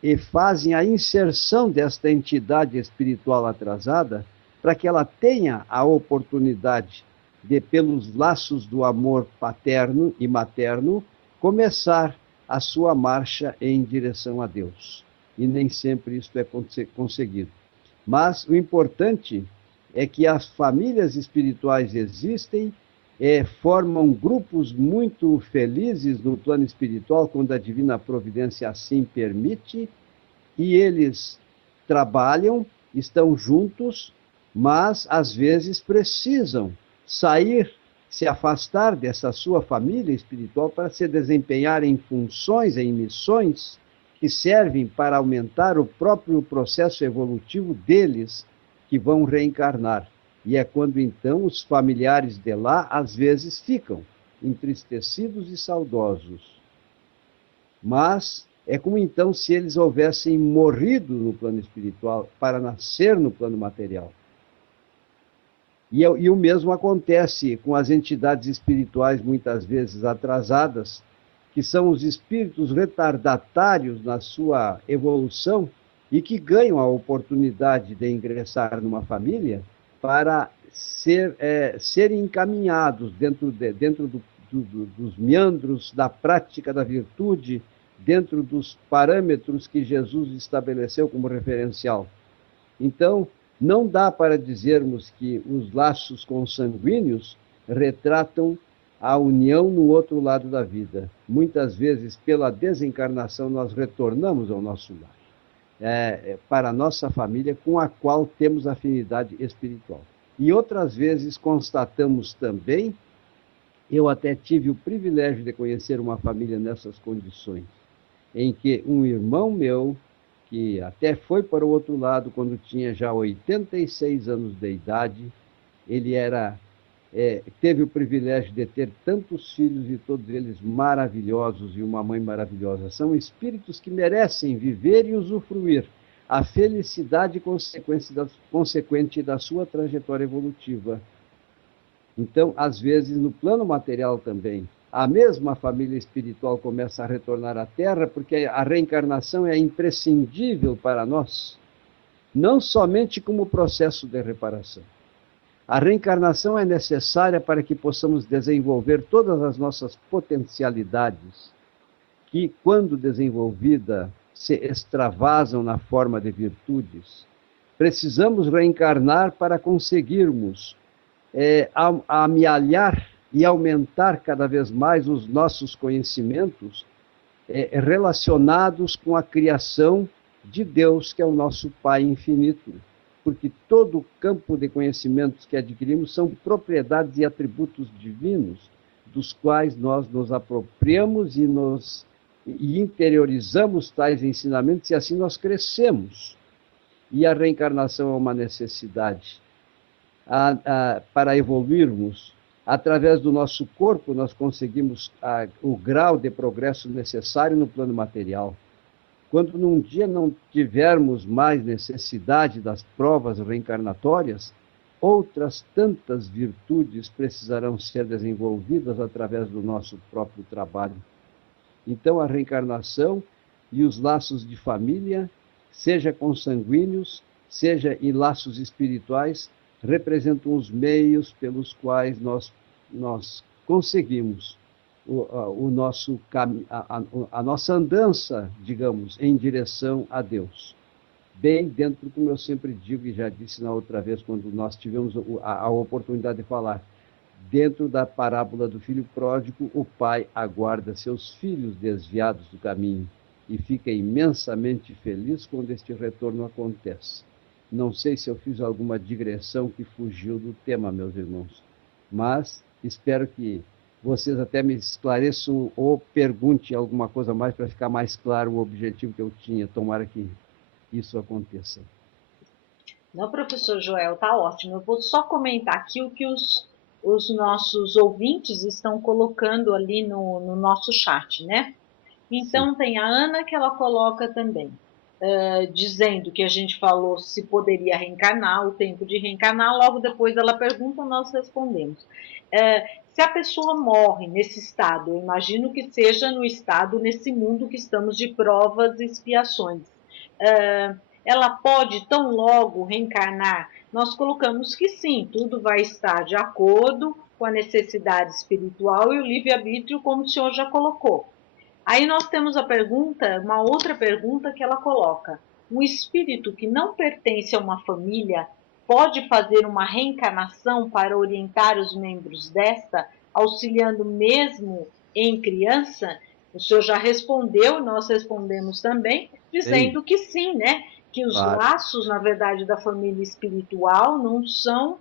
e fazem a inserção desta entidade espiritual atrasada para que ela tenha a oportunidade de, pelos laços do amor paterno e materno, começar a sua marcha em direção a Deus. E nem sempre isso é conseguido. Mas o importante é que as famílias espirituais existem, formam grupos muito felizes no plano espiritual, quando a divina providência assim permite, e eles trabalham, estão juntos, mas às vezes precisam sair, se afastar dessa sua família espiritual para se desempenhar em funções, em missões que servem para aumentar o próprio processo evolutivo deles, que vão reencarnar. E é quando então os familiares de lá às vezes ficam entristecidos e saudosos. Mas é como então se eles houvessem morrido no plano espiritual para nascer no plano material. E o mesmo acontece com as entidades espirituais muitas vezes atrasadas, que são os espíritos retardatários na sua evolução e que ganham a oportunidade de ingressar numa família para serem encaminhados dentro dos meandros da prática da virtude, dentro dos parâmetros que Jesus estabeleceu como referencial. Então, não dá para dizermos que os laços consanguíneos retratam a união no outro lado da vida. Muitas vezes, pela desencarnação, nós retornamos ao nosso lar, para a nossa família, com a qual temos afinidade espiritual. E outras vezes constatamos também, eu até tive o privilégio de conhecer uma família nessas condições, em que um irmão meu, que até foi para o outro lado quando tinha já 86 anos de idade, ele teve o privilégio de ter tantos filhos e todos eles maravilhosos e uma mãe maravilhosa. São espíritos que merecem viver e usufruir a felicidade consequente da sua trajetória evolutiva. Então, às vezes, no plano material também, a mesma família espiritual começa a retornar à Terra, porque a reencarnação é imprescindível para nós, não somente como processo de reparação. A reencarnação é necessária para que possamos desenvolver todas as nossas potencialidades, que, quando desenvolvida, se extravasam na forma de virtudes. Precisamos reencarnar para conseguirmos amealhar e aumentar cada vez mais os nossos conhecimentos relacionados com a criação de Deus, que é o nosso Pai infinito. Porque todo o campo de conhecimentos que adquirimos são propriedades e atributos divinos, dos quais nós nos apropriamos e interiorizamos tais ensinamentos, e assim nós crescemos. E a reencarnação é uma necessidade. Para evoluirmos, através do nosso corpo, nós conseguimos o grau de progresso necessário no plano material. Quando num dia não tivermos mais necessidade das provas reencarnatórias, outras tantas virtudes precisarão ser desenvolvidas através do nosso próprio trabalho. Então, a reencarnação e os laços de família, seja consanguíneos, seja em laços espirituais, representam os meios pelos quais nós conseguimos a nossa andança, digamos, em direção a Deus. Bem dentro, como eu sempre digo e já disse na outra vez, quando nós tivemos a oportunidade de falar, dentro da parábola do filho pródigo, o pai aguarda seus filhos desviados do caminho e fica imensamente feliz quando este retorno acontece. Não sei se eu fiz alguma digressão que fugiu do tema, meus irmãos, mas espero que vocês até me esclareçam ou perguntem alguma coisa mais para ficar mais claro o objetivo que eu tinha. Tomara que isso aconteça. Não, professor Joel, tá ótimo. Eu vou só comentar aqui o que os nossos ouvintes estão colocando ali no nosso chat, né? Então, Sim. tem a Ana que ela coloca também, dizendo que a gente falou se poderia reencarnar, o tempo de reencarnar, logo depois ela pergunta, nós respondemos. Se a pessoa morre nesse estado, eu imagino que seja no estado, nesse mundo que estamos de provas e expiações, ela pode tão logo reencarnar? Nós colocamos que sim, tudo vai estar de acordo com a necessidade espiritual e o livre-arbítrio, como o senhor já colocou. Aí nós temos a pergunta, uma outra pergunta que ela coloca. Um espírito que não pertence a uma família pode fazer uma reencarnação para orientar os membros desta, auxiliando mesmo em criança? O senhor já respondeu, nós respondemos também, Sim, dizendo que sim, né? Que os claro. laços, na verdade, da família espiritual não são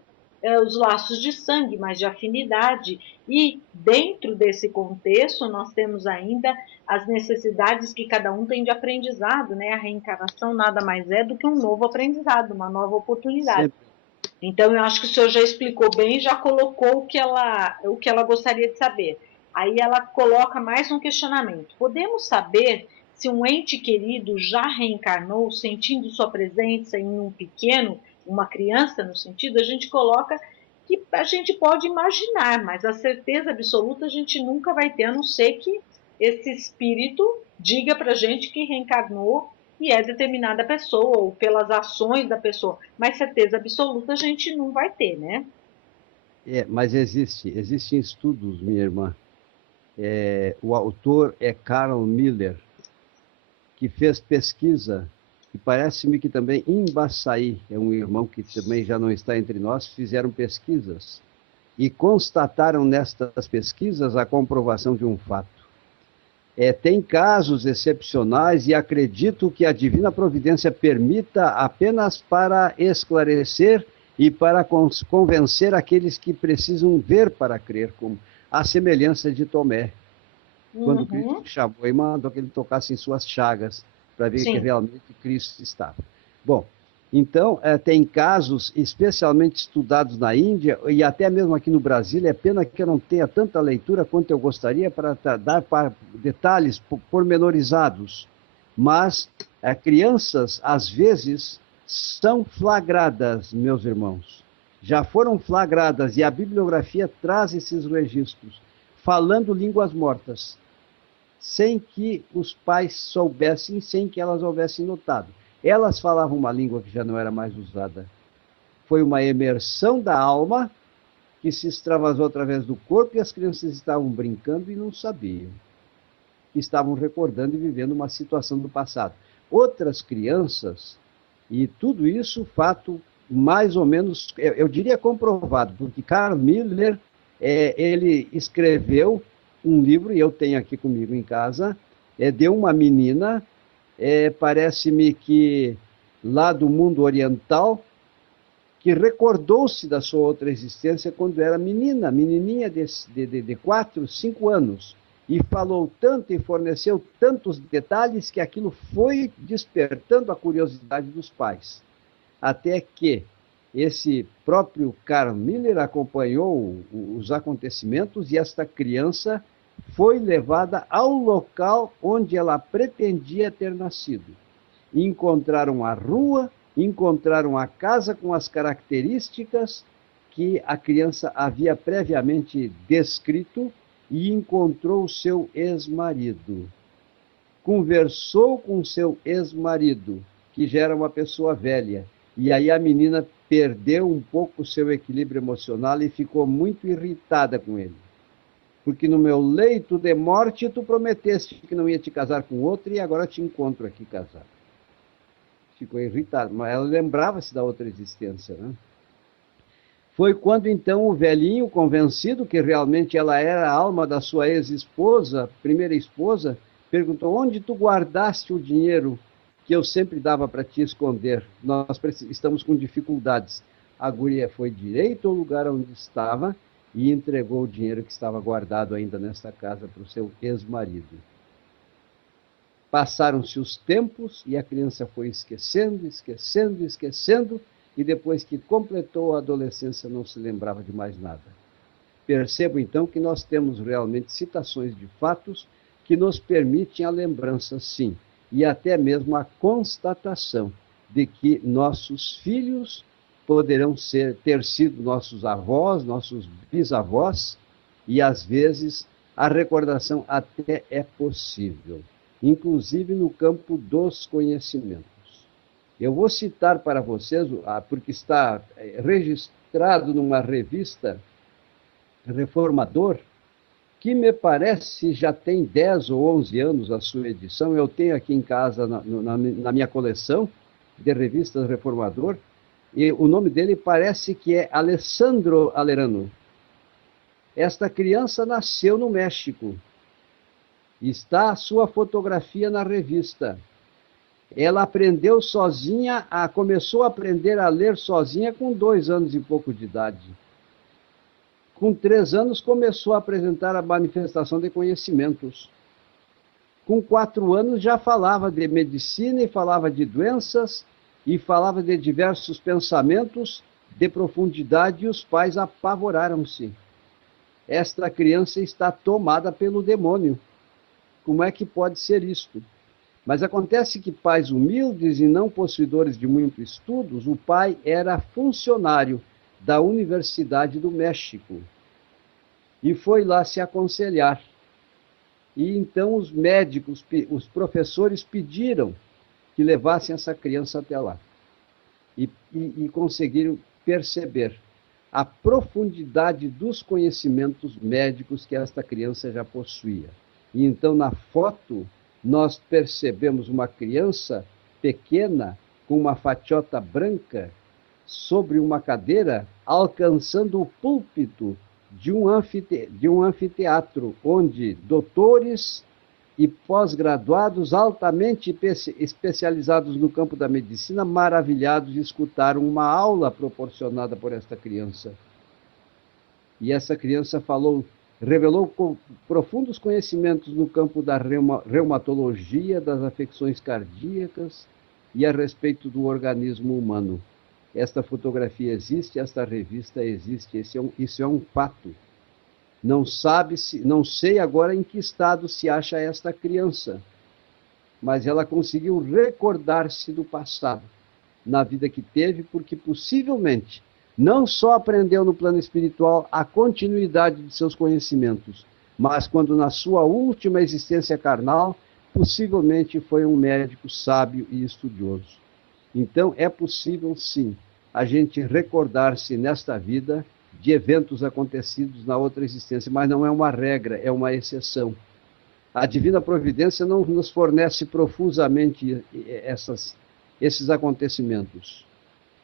os laços de sangue, mas de afinidade. E dentro desse contexto, nós temos ainda as necessidades que cada um tem de aprendizado, né? A reencarnação nada mais é do que um novo aprendizado, uma nova oportunidade. Sempre. Então, eu acho que o senhor já explicou bem, já colocou o que ela gostaria de saber. Aí ela coloca mais um questionamento. Podemos saber se um ente querido já reencarnou, sentindo sua presença em um pequeno, uma criança, no sentido, a gente coloca que a gente pode imaginar, mas a certeza absoluta a gente nunca vai ter, a não ser que esse espírito diga para a gente que reencarnou e é determinada pessoa, ou pelas ações da pessoa. Mas certeza absoluta a gente não vai ter, né? Mas existem estudos, minha irmã. O autor é Carl Miller, que fez pesquisa, e parece-me que também em Baçaí, é um irmão que também já não está entre nós, fizeram pesquisas e constataram nestas pesquisas a comprovação de um fato. Tem casos excepcionais e acredito que a divina providência permita apenas para esclarecer e para convencer aqueles que precisam ver para crer, como a semelhança de Tomé, quando Cristo chamou e mandou que ele tocasse em suas chagas, para ver que realmente Cristo estava. Bom, então, tem casos especialmente estudados na Índia e até mesmo aqui no Brasil. É pena que eu não tenha tanta leitura quanto eu gostaria para dar detalhes pormenorizados. Mas crianças, às vezes, são flagradas, meus irmãos. Já foram flagradas e a bibliografia traz esses registros, falando línguas mortas, sem que os pais soubessem, sem que elas houvessem notado. Elas falavam uma língua que já não era mais usada. Foi uma imersão da alma que se extravasou através do corpo e as crianças estavam brincando e não sabiam. Estavam recordando e vivendo uma situação do passado. Outras crianças, e tudo isso fato mais ou menos, eu diria comprovado, porque Carl Miller, ele escreveu um livro, e eu tenho aqui comigo em casa, de uma menina, parece-me que lá do mundo oriental, que recordou-se da sua outra existência quando era menininha de 4, 5 anos, e falou tanto e forneceu tantos detalhes que aquilo foi despertando a curiosidade dos pais. Até que esse próprio Carl Miller acompanhou os acontecimentos e esta criança foi levada ao local onde ela pretendia ter nascido. Encontraram a rua, encontraram a casa com as características que a criança havia previamente descrito e encontrou seu ex-marido. Conversou com seu ex-marido, que já era uma pessoa velha, e aí a menina perdeu um pouco o seu equilíbrio emocional e ficou muito irritada com ele. Porque no meu leito de morte tu prometeste que não ia te casar com outro e agora te encontro aqui casado. Ficou irritada, mas ela lembrava-se da outra existência, né? Foi quando então o velhinho, convencido que realmente ela era a alma da sua ex-esposa, primeira esposa, perguntou: onde tu guardaste o dinheiro que eu sempre dava para te esconder. Nós estamos com dificuldades. A guria foi direito ao lugar onde estava e entregou o dinheiro que estava guardado ainda nesta casa para o seu ex-marido. Passaram-se os tempos e a criança foi esquecendo, esquecendo, esquecendo, e depois que completou a adolescência não se lembrava de mais nada. Percebo então que nós temos realmente citações de fatos que nos permitem a lembrança, sim, e até mesmo a constatação de que nossos filhos poderão ter sido nossos avós, nossos bisavós, e às vezes a recordação até é possível, inclusive no campo dos conhecimentos. Eu vou citar para vocês, porque está registrado numa revista Reformador, que me parece já tem 10 ou 11 anos a sua edição. Eu tenho aqui em casa, na minha coleção de revistas Reformador, e o nome dele parece que é Alessandro Alerano. Esta criança nasceu no México. Está a sua fotografia na revista. Ela aprendeu sozinha, começou a aprender a ler sozinha com 2 anos e pouco de idade. Com 3 anos começou a apresentar a manifestação de conhecimentos. Com 4 anos já falava de medicina e falava de doenças e falava de diversos pensamentos de profundidade, e os pais apavoraram-se. Esta criança está tomada pelo demônio. Como é que pode ser isto? Mas acontece que pais humildes e não possuidores de muitos estudos, o pai era funcionário da Universidade do México e foi lá se aconselhar. E então os médicos, os professores pediram que levassem essa criança até lá e conseguiram perceber a profundidade dos conhecimentos médicos que esta criança já possuía. E então na foto nós percebemos uma criança pequena com uma fatiota branca sobre uma cadeira, alcançando o púlpito de um anfiteatro, onde doutores e pós-graduados altamente especializados no campo da medicina, maravilhados, escutaram uma aula proporcionada por esta criança. E essa criança revelou profundos conhecimentos no campo da reumatologia, das afecções cardíacas e a respeito do organismo humano. Esta fotografia existe, esta revista existe, isso é um fato. Não sei agora em que estado se acha esta criança, mas ela conseguiu recordar-se do passado, na vida que teve, porque possivelmente não só aprendeu no plano espiritual a continuidade de seus conhecimentos, mas quando na sua última existência carnal, possivelmente foi um médico sábio e estudioso. Então é possível sim a gente recordar-se nesta vida de eventos acontecidos na outra existência, mas não é uma regra, é uma exceção. A divina providência não nos fornece profusamente esses acontecimentos,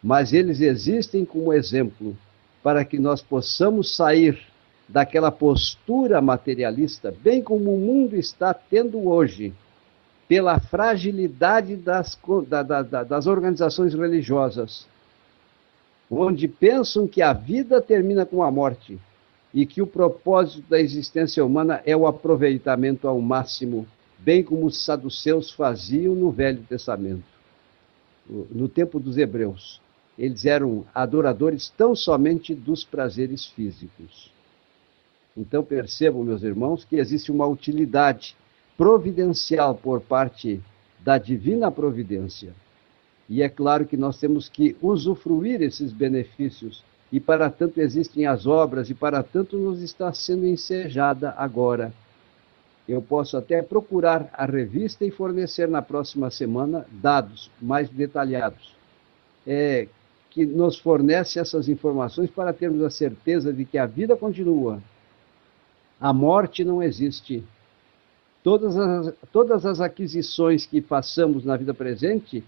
mas eles existem como exemplo para que nós possamos sair daquela postura materialista, bem como o mundo está tendo hoje, pela fragilidade das organizações religiosas, onde pensam que a vida termina com a morte e que o propósito da existência humana é o aproveitamento ao máximo, bem como os saduceus faziam no Velho Testamento, no tempo dos hebreus. Eles eram adoradores tão somente dos prazeres físicos. Então percebam, meus irmãos, que existe uma utilidade providencial por parte da divina providência. E é claro que nós temos que usufruir esses benefícios, e para tanto existem as obras, e para tanto nos está sendo ensejada agora. Eu posso até procurar a revista e fornecer na próxima semana dados mais detalhados, que nos fornece essas informações para termos a certeza de que a vida continua. A morte não existe. Todas as aquisições que façamos na vida presente,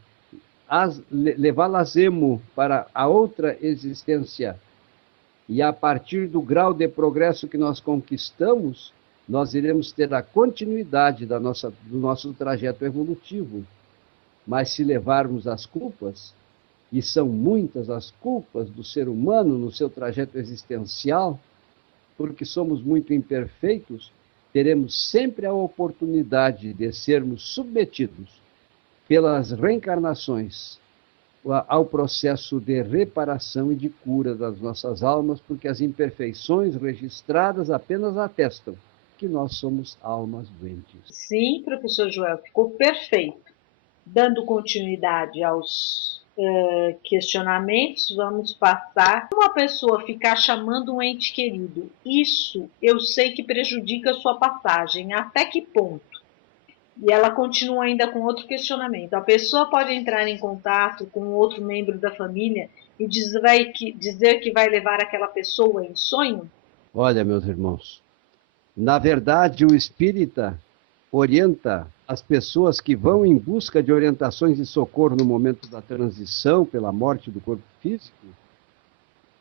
levá-las-emo para a outra existência. E a partir do grau de progresso que nós conquistamos, nós iremos ter a continuidade do nosso trajeto evolutivo. Mas se levarmos as culpas, e são muitas as culpas do ser humano no seu trajeto existencial, porque somos muito imperfeitos, teremos sempre a oportunidade de sermos submetidos pelas reencarnações ao processo de reparação e de cura das nossas almas, porque as imperfeições registradas apenas atestam que nós somos almas doentes. Sim, professor Joel, ficou perfeito. Dando continuidade aos questionamentos, vamos passar. Uma pessoa ficar chamando um ente querido, isso eu sei que prejudica a sua passagem. Até que ponto? E ela continua ainda com outro questionamento. A pessoa pode entrar em contato com outro membro da família e dizer que vai levar aquela pessoa em sonho? Olha, meus irmãos, na verdade, o espírita orienta as pessoas que vão em busca de orientações de socorro no momento da transição pela morte do corpo físico,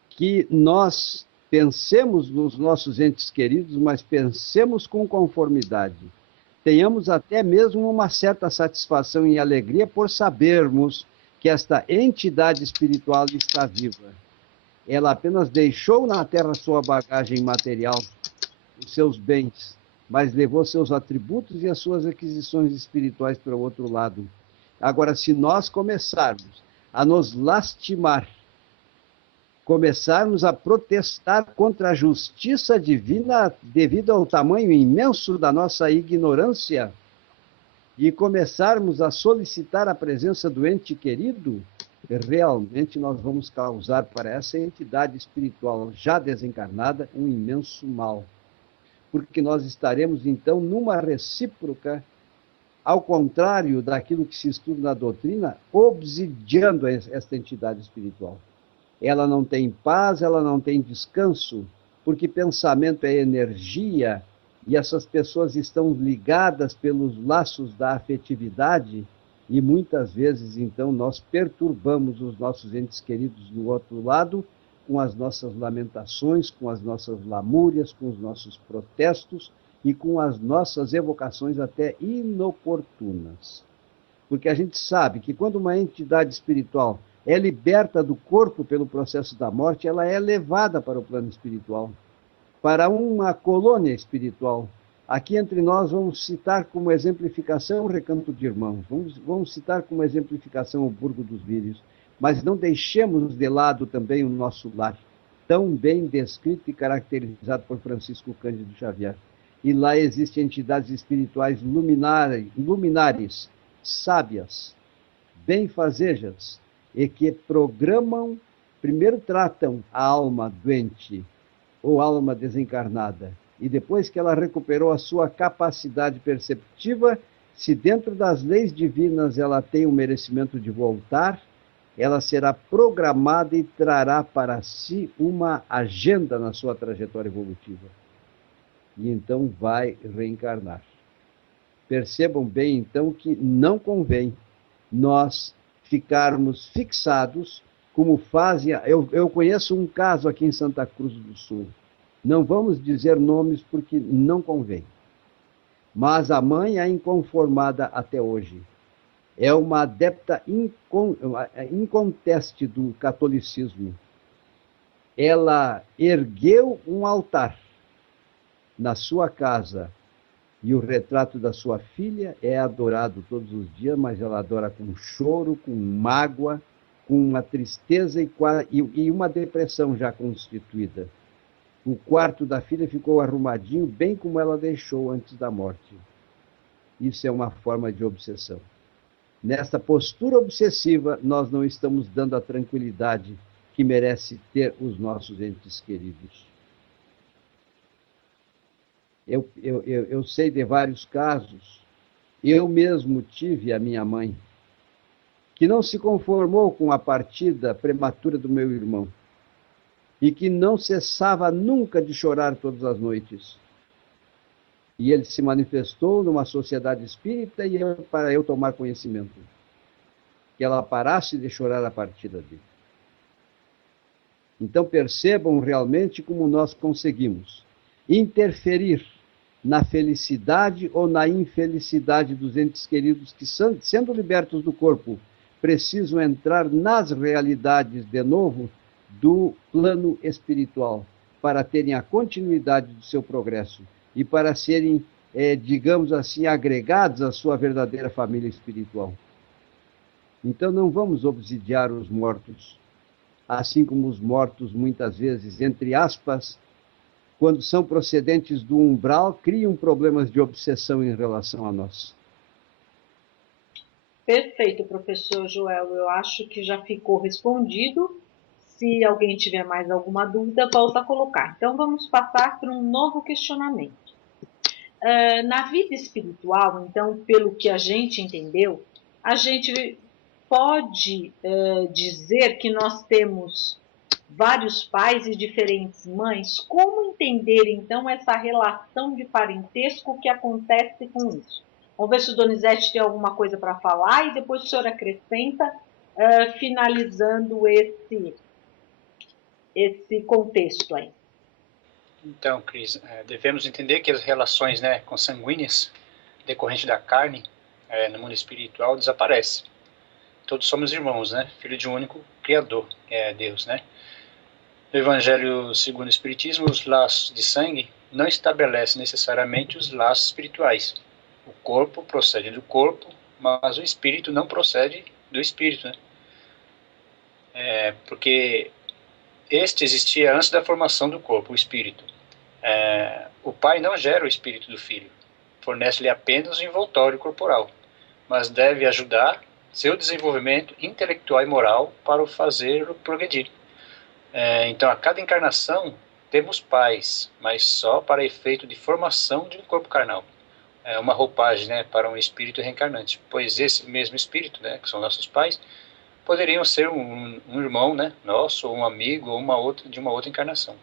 que nós pensemos nos nossos entes queridos, mas pensemos com conformidade. Tenhamos até mesmo uma certa satisfação e alegria por sabermos que esta entidade espiritual está viva. Ela apenas deixou na Terra sua bagagem material, os seus bens, mas levou seus atributos e as suas aquisições espirituais para o outro lado. Agora, se nós começarmos a nos lastimar, começarmos a protestar contra a justiça divina devido ao tamanho imenso da nossa ignorância e começarmos a solicitar a presença do ente querido, realmente nós vamos causar para essa entidade espiritual já desencarnada um imenso mal. Porque nós estaremos, então, numa recíproca, ao contrário daquilo que se estuda na doutrina, obsidiando esta entidade espiritual. Ela não tem paz, ela não tem descanso, porque pensamento é energia, e essas pessoas estão ligadas pelos laços da afetividade, e muitas vezes, então, nós perturbamos os nossos entes queridos do outro lado, com as nossas lamentações, com as nossas lamúrias, com os nossos protestos e com as nossas evocações até inoportunas. Porque a gente sabe que quando uma entidade espiritual é liberta do corpo pelo processo da morte, ela é levada para o plano espiritual, para uma colônia espiritual. Aqui entre nós vamos citar como exemplificação o Recanto de Irmãos, vamos citar como exemplificação o Burgo dos Lírios, mas não deixemos de lado também o nosso lar, tão bem descrito e caracterizado por Francisco Cândido Xavier. E lá existem entidades espirituais luminares, sábias, benfazejas, e que programam, primeiro tratam a alma doente ou alma desencarnada, e depois que ela recuperou a sua capacidade perceptiva, se dentro das leis divinas ela tem o merecimento de voltar, ela será programada e trará para si uma agenda na sua trajetória evolutiva. E então vai reencarnar. Percebam bem, então, que não convém nós ficarmos fixados, como fazem... Eu conheço um caso aqui em Santa Cruz do Sul. Não vamos dizer nomes porque não convém. Mas a mãe é inconformada até hoje. É uma adepta inconteste do catolicismo. Ela ergueu um altar na sua casa e o retrato da sua filha é adorado todos os dias, mas ela adora com choro, com mágoa, com uma tristeza e uma depressão já constituída. O quarto da filha ficou arrumadinho, bem como ela deixou antes da morte. Isso é uma forma de obsessão. Nessa postura obsessiva, nós não estamos dando a tranquilidade que merece ter os nossos entes queridos. Eu sei de vários casos. Eu mesmo tive a minha mãe, que não se conformou com a partida prematura do meu irmão e que não cessava nunca de chorar todas as noites. E ele se manifestou numa sociedade espírita e para eu tomar conhecimento. Que ela parasse de chorar a partida dele. Então percebam realmente como nós conseguimos interferir na felicidade ou na infelicidade dos entes queridos que, sendo libertos do corpo, precisam entrar nas realidades de novo do plano espiritual, para terem a continuidade do seu progresso e para serem, digamos assim, agregados à sua verdadeira família espiritual. Então não vamos obsidiar os mortos, assim como os mortos muitas vezes, entre aspas, quando são procedentes do umbral, criam problemas de obsessão em relação a nós. Perfeito, professor Joel. Eu acho que já ficou respondido. Se alguém tiver mais alguma dúvida, volta a colocar. Então, vamos passar para um novo questionamento. Na vida espiritual, então, pelo que a gente entendeu, a gente pode dizer que nós temos vários pais e diferentes mães. Como entender, então, essa relação de parentesco que acontece com isso? Vamos ver se o Donizete tem alguma coisa para falar e depois o senhor acrescenta, finalizando esse contexto aí. Então, Cris, devemos entender que as relações, né, consanguíneas decorrentes da carne no mundo espiritual desaparecem. Todos somos irmãos, né? Filho de um único Criador, que é Deus, né? No Evangelho segundo o Espiritismo, os laços de sangue não estabelecem necessariamente os laços espirituais. O corpo procede do corpo, mas o espírito não procede do espírito, né? Porque este existia antes da formação do corpo, o espírito. O pai não gera o espírito do filho, fornece-lhe apenas o envoltório corporal, mas deve ajudar seu desenvolvimento intelectual e moral para o fazer progredir. Então, a cada encarnação, temos pais, mas só para efeito de formação de um corpo carnal. É uma roupagem, né, para um espírito reencarnante, pois esse mesmo espírito, né, que são nossos pais, poderiam ser um irmão, né, nosso, ou um amigo, ou de uma outra encarnação.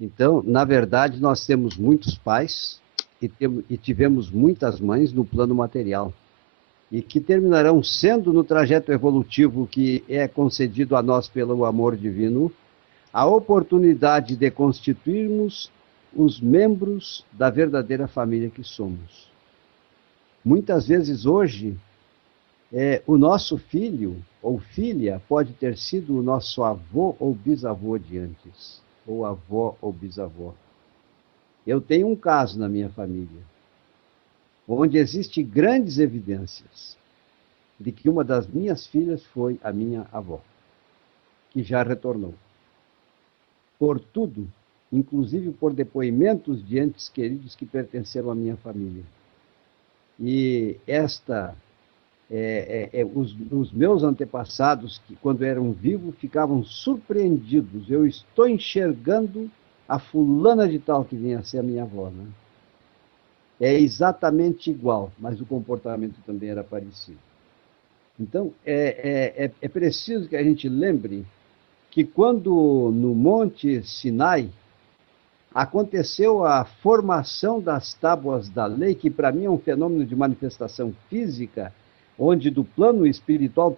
Então, na verdade, nós temos muitos pais e tivemos muitas mães no plano material, e que terminarão sendo, no trajeto evolutivo que é concedido a nós pelo amor divino, a oportunidade de constituirmos os membros da verdadeira família que somos. Muitas vezes hoje, o nosso filho ou filha pode ter sido o nosso avô ou bisavô de antes, ou avó ou bisavó. Eu tenho um caso na minha família, onde existem grandes evidências de que uma das minhas filhas foi a minha avó, que já retornou. Por tudo, inclusive por depoimentos de entes queridos que pertenceram à minha família. E os meus antepassados, que quando eram vivos, ficavam surpreendidos. Eu estou enxergando a fulana de tal que vinha a ser a minha avó, né? É exatamente igual, mas o comportamento também era parecido. Então, é preciso que a gente lembre que quando no Monte Sinai aconteceu a formação das tábuas da lei, que para mim é um fenômeno de manifestação física, onde do plano espiritual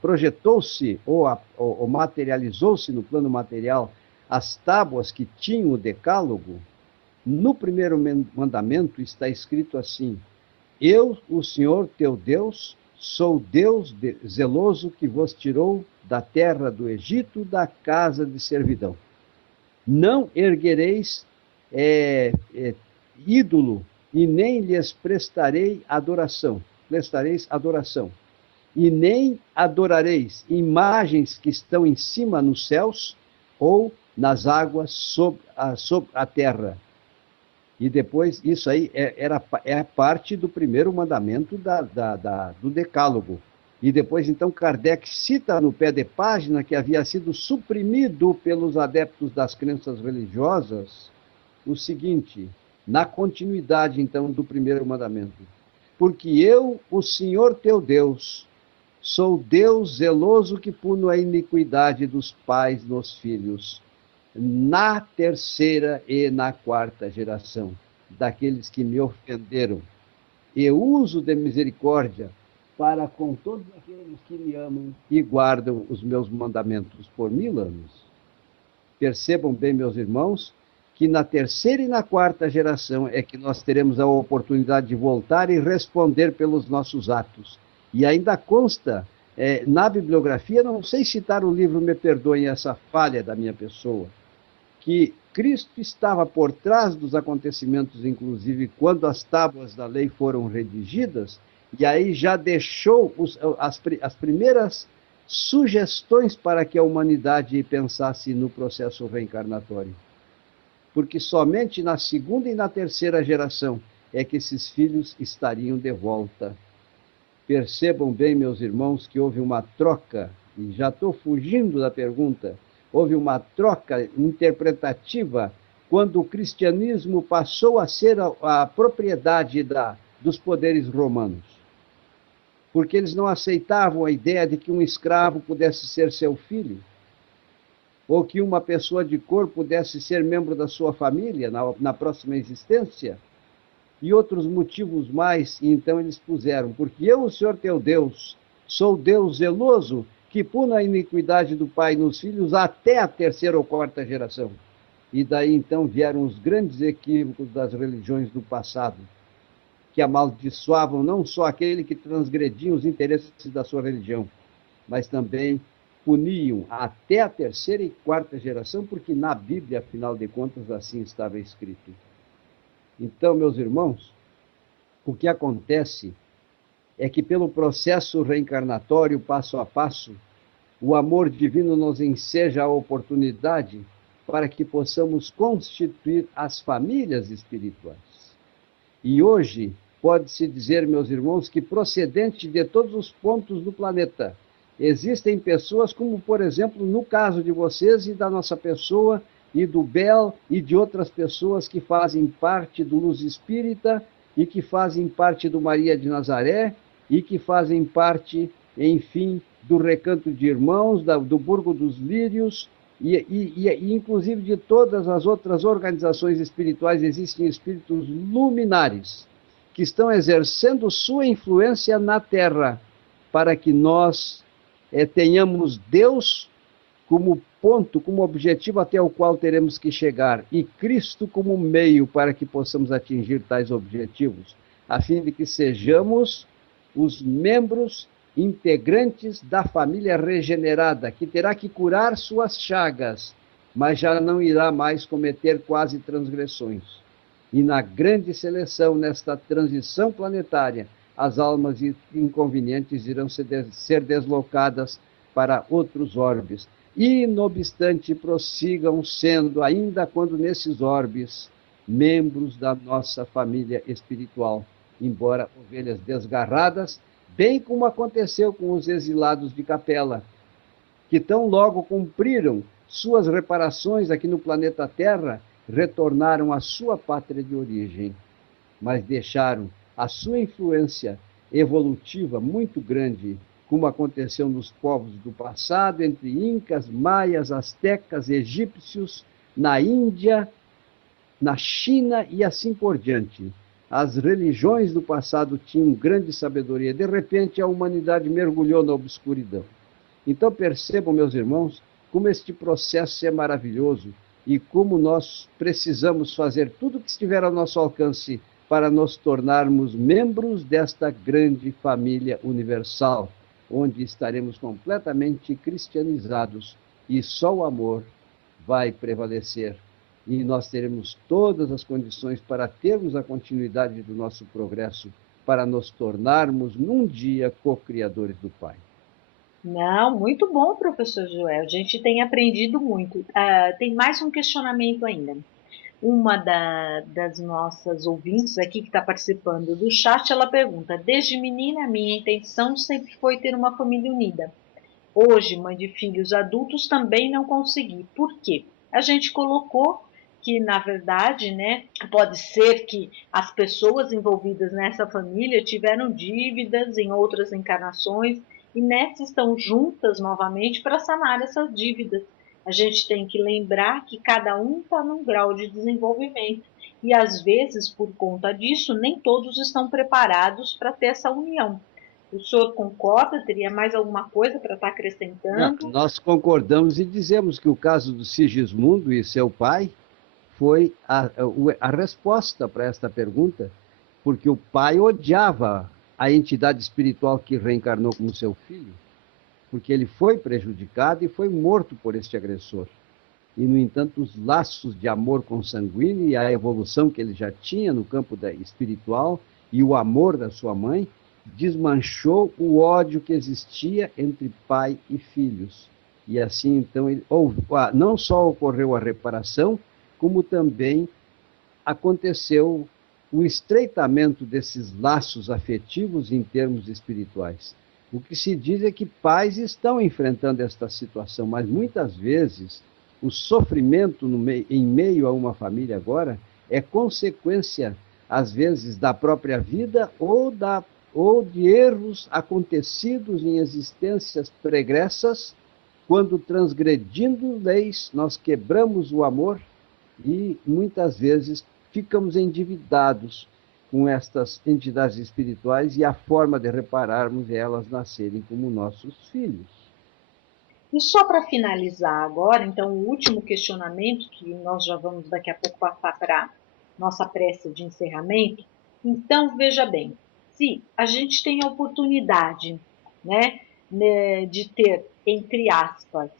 projetou-se ou materializou-se no plano material as tábuas que tinham o decálogo. No primeiro mandamento está escrito assim: eu, o Senhor teu Deus, sou Deus zeloso que vos tirou da terra do Egito, da casa de servidão. Não erguereis ídolo, e nem lhes prestareis adoração, e nem adorareis imagens que estão em cima nos céus ou nas águas sobre a terra. E depois, isso aí é parte do primeiro mandamento do decálogo. E depois, então, Kardec cita no pé de página que havia sido suprimido pelos adeptos das crenças religiosas o seguinte, na continuidade, então, do primeiro mandamento. Porque eu, o Senhor teu Deus, sou Deus zeloso que puno a iniquidade dos pais nos filhos, na terceira e na quarta geração daqueles que me ofenderam. E uso de misericórdia para com todos aqueles que me amam e guardam os meus mandamentos por 1000 anos. Percebam bem, meus irmãos, que na terceira e na quarta geração é que nós teremos a oportunidade de voltar e responder pelos nossos atos. E ainda consta na bibliografia, não sei citar o livro, me perdoem essa falha da minha pessoa, que Cristo estava por trás dos acontecimentos, inclusive quando as tábuas da lei foram redigidas, e aí já deixou as primeiras sugestões para que a humanidade pensasse no processo reencarnatório. Porque somente na segunda e na terceira geração é que esses filhos estariam de volta. Percebam bem, meus irmãos, que houve uma troca, e já estou fugindo da pergunta, houve uma troca interpretativa quando o cristianismo passou a ser a propriedade dos poderes romanos. Porque eles não aceitavam a ideia de que um escravo pudesse ser seu filho, ou que uma pessoa de cor pudesse ser membro da sua família na próxima existência, e outros motivos mais. E então eles puseram: porque eu, o Senhor teu Deus, sou Deus zeloso, que puna a iniquidade do pai nos filhos até a terceira ou quarta geração. E daí então vieram os grandes equívocos das religiões do passado, que amaldiçoavam não só aquele que transgredia os interesses da sua religião, mas também puniam até a terceira e quarta geração, porque na Bíblia, afinal de contas, assim estava escrito. Então, meus irmãos, o que acontece é que pelo processo reencarnatório, passo a passo, o amor divino nos enseja a oportunidade para que possamos constituir as famílias espirituais. E hoje, pode-se dizer, meus irmãos, que procedente de todos os pontos do planeta, existem pessoas como, por exemplo, no caso de vocês e da nossa pessoa, e do Bel, e de outras pessoas que fazem parte do Luz Espírita, e que fazem parte do Maria de Nazaré, e que fazem parte, enfim, do Recanto de Irmãos, do Burgo dos Lírios, e inclusive de todas as outras organizações espirituais. Existem espíritos luminares que estão exercendo sua influência na Terra, para que nós tenhamos Deus como ponto, como objetivo até o qual teremos que chegar, e Cristo como meio para que possamos atingir tais objetivos, a fim de que sejamos os membros integrantes da família regenerada, que terá que curar suas chagas, mas já não irá mais cometer quase transgressões. E na grande seleção, nesta transição planetária, as almas inconvenientes irão ser deslocadas para outros orbes. E, não obstante, prossigam sendo, ainda quando nesses orbes, membros da nossa família espiritual, embora ovelhas desgarradas, bem como aconteceu com os exilados de Capela, que tão logo cumpriram suas reparações aqui no planeta Terra, retornaram à sua pátria de origem, mas deixaram a sua influência evolutiva muito grande, como aconteceu nos povos do passado, entre incas, maias, astecas, egípcios, na Índia, na China e assim por diante. As religiões do passado tinham grande sabedoria. De repente, a humanidade mergulhou na obscuridão. Então, percebam, meus irmãos, como este processo é maravilhoso e como nós precisamos fazer tudo o que estiver ao nosso alcance para nos tornarmos membros desta grande família universal, onde estaremos completamente cristianizados e só o amor vai prevalecer. E nós teremos todas as condições para termos a continuidade do nosso progresso, para nos tornarmos, num dia, co-criadores do Pai. Não, muito bom, professor Joel. A gente tem aprendido muito. Tem mais um questionamento ainda. Uma das nossas ouvintes aqui que está participando do chat, ela pergunta: desde menina, a minha intenção sempre foi ter uma família unida. Hoje, mãe de filhos adultos, também não consegui. Por quê? A gente colocou que, na verdade, né, pode ser que as pessoas envolvidas nessa família tiveram dívidas em outras encarnações e nessa estão juntas novamente para sanar essas dívidas. A gente tem que lembrar que cada um está num grau de desenvolvimento e, às vezes, por conta disso, nem todos estão preparados para ter essa união. O senhor concorda? Teria mais alguma coisa para estar acrescentando? Nós concordamos e dizemos que o caso do Sigismundo e seu pai foi a resposta para esta pergunta, porque o pai odiava a entidade espiritual que reencarnou como seu filho, porque ele foi prejudicado e foi morto por este agressor. E, no entanto, os laços de amor consanguíneo e a evolução que ele já tinha no campo espiritual e o amor da sua mãe desmanchou o ódio que existia entre pai e filhos. E assim, então, não só ocorreu a reparação, como também aconteceu o estreitamento desses laços afetivos em termos espirituais. O que se diz é que pais estão enfrentando esta situação, mas muitas vezes o sofrimento em meio a uma família agora é consequência, às vezes, da própria vida ou de erros acontecidos em existências pregressas, quando, transgredindo leis, nós quebramos o amor e, muitas vezes, ficamos endividados com estas entidades espirituais e a forma de repararmos é elas nascerem como nossos filhos. E só para finalizar agora, então, o último questionamento, que nós já vamos daqui a pouco passar para nossa prece de encerramento. Então, veja bem, se a gente tem a oportunidade, né, de ter, entre aspas,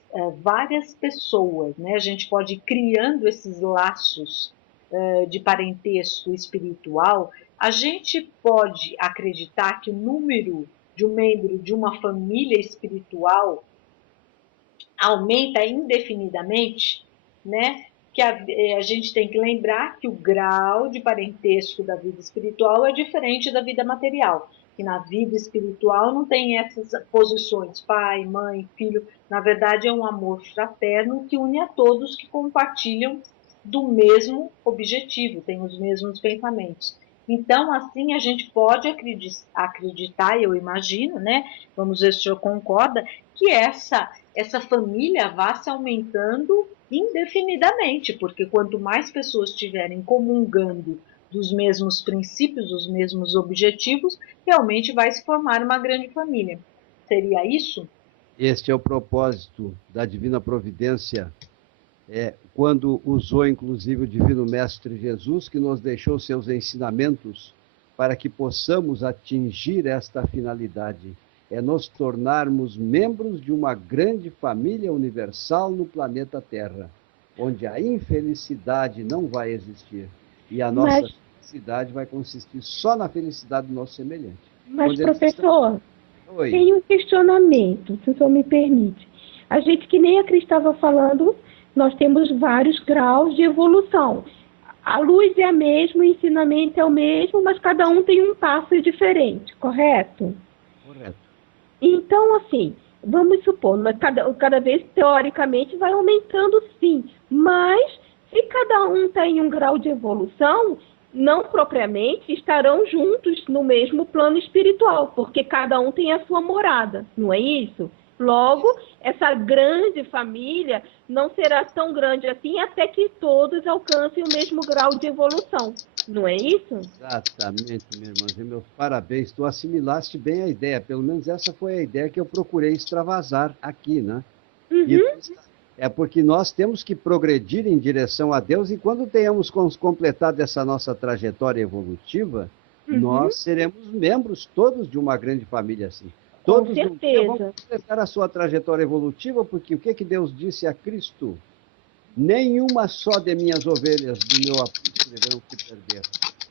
várias pessoas, né, a gente pode ir criando esses laços de parentesco espiritual, a gente pode acreditar que o número de um membro de uma família espiritual aumenta indefinidamente, né? Que a gente tem que lembrar que o grau de parentesco da vida espiritual é diferente da vida material. Que na vida espiritual não tem essas posições, pai, mãe, filho. Na verdade, é um amor fraterno que une a todos que compartilham do mesmo objetivo, têm os mesmos pensamentos. Então, assim, a gente pode acreditar, eu imagino, né? Vamos ver se o senhor concorda, que essa família vá se aumentando indefinidamente, porque quanto mais pessoas estiverem comungando dos mesmos princípios, dos mesmos objetivos, realmente vai se formar uma grande família. Seria isso? Este é o propósito da Divina Providência, quando usou inclusive o Divino Mestre Jesus, que nos deixou seus ensinamentos para que possamos atingir esta finalidade. É nos tornarmos membros de uma grande família universal no planeta Terra, onde a infelicidade não vai existir. E a nossa felicidade vai consistir só na felicidade do nosso semelhante. Mas, professor, tem um questionamento, se o senhor me permite. A gente, que nem a Cris estava falando, nós temos vários graus de evolução. A luz é a mesma, o ensinamento é o mesmo, mas cada um tem um passo diferente, correto? Correto. Então, assim, vamos supor, cada vez, teoricamente, vai aumentando, sim. Mas, se cada um tem um grau de evolução, não propriamente estarão juntos no mesmo plano espiritual, porque cada um tem a sua morada, não é isso? Logo, essa grande família não será tão grande assim até que todos alcancem o mesmo grau de evolução. Não é isso? Exatamente, minha irmãzinha. Meus parabéns. Tu assimilaste bem a ideia. Pelo menos essa foi a ideia que eu procurei extravasar aqui, né? Uhum. É porque nós temos que progredir em direção a Deus e quando tenhamos completado essa nossa trajetória evolutiva, nós seremos membros todos de uma grande família assim. Todos Com certeza. Vão completar a sua trajetória evolutiva, porque o que Deus disse a Cristo? Nenhuma só de minhas ovelhas do meu aprisco deverão se perder.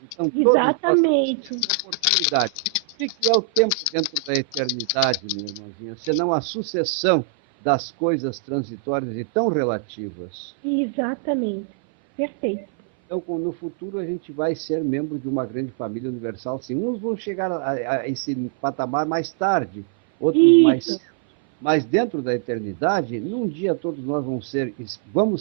Então, exatamente. Todos nós temos essa oportunidade. O que é o tempo dentro da eternidade, minha irmãzinha? Senão a sucessão das coisas transitórias e tão relativas. Exatamente. Perfeito. Então, no futuro, a gente vai ser membro de uma grande família universal. Sim, uns vão chegar a esse patamar mais tarde, outros mais cedo. Mas dentro da eternidade, num dia todos nós vamos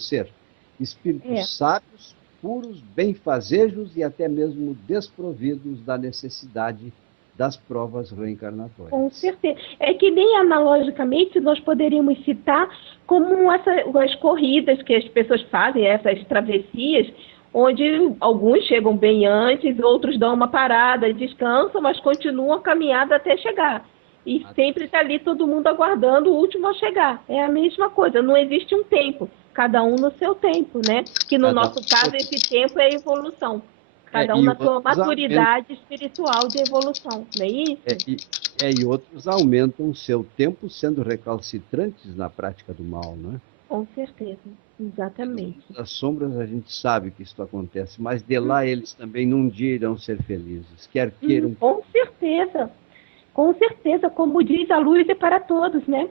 ser espíritos sábios, puros, benfazejos e até mesmo desprovidos da necessidade das provas reencarnatórias. Com certeza. É que nem analogicamente nós poderíamos citar como as corridas que as pessoas fazem, essas travessias, onde alguns chegam bem antes, outros dão uma parada, descansam, mas continuam a caminhada até chegar. E sempre está ali todo mundo aguardando o último a chegar. É a mesma coisa, não existe um tempo. cada um no seu tempo, né? Que no nosso caso, esse tempo é evolução. Cada um na sua maturidade espiritual de evolução, não é isso? E outros aumentam o seu tempo sendo recalcitrantes na prática do mal, não é? Com certeza, exatamente. Das sombras a gente sabe que isso acontece, mas de lá eles também num dia irão ser felizes, quer queiram. Com certeza, como diz, a luz é para todos, né?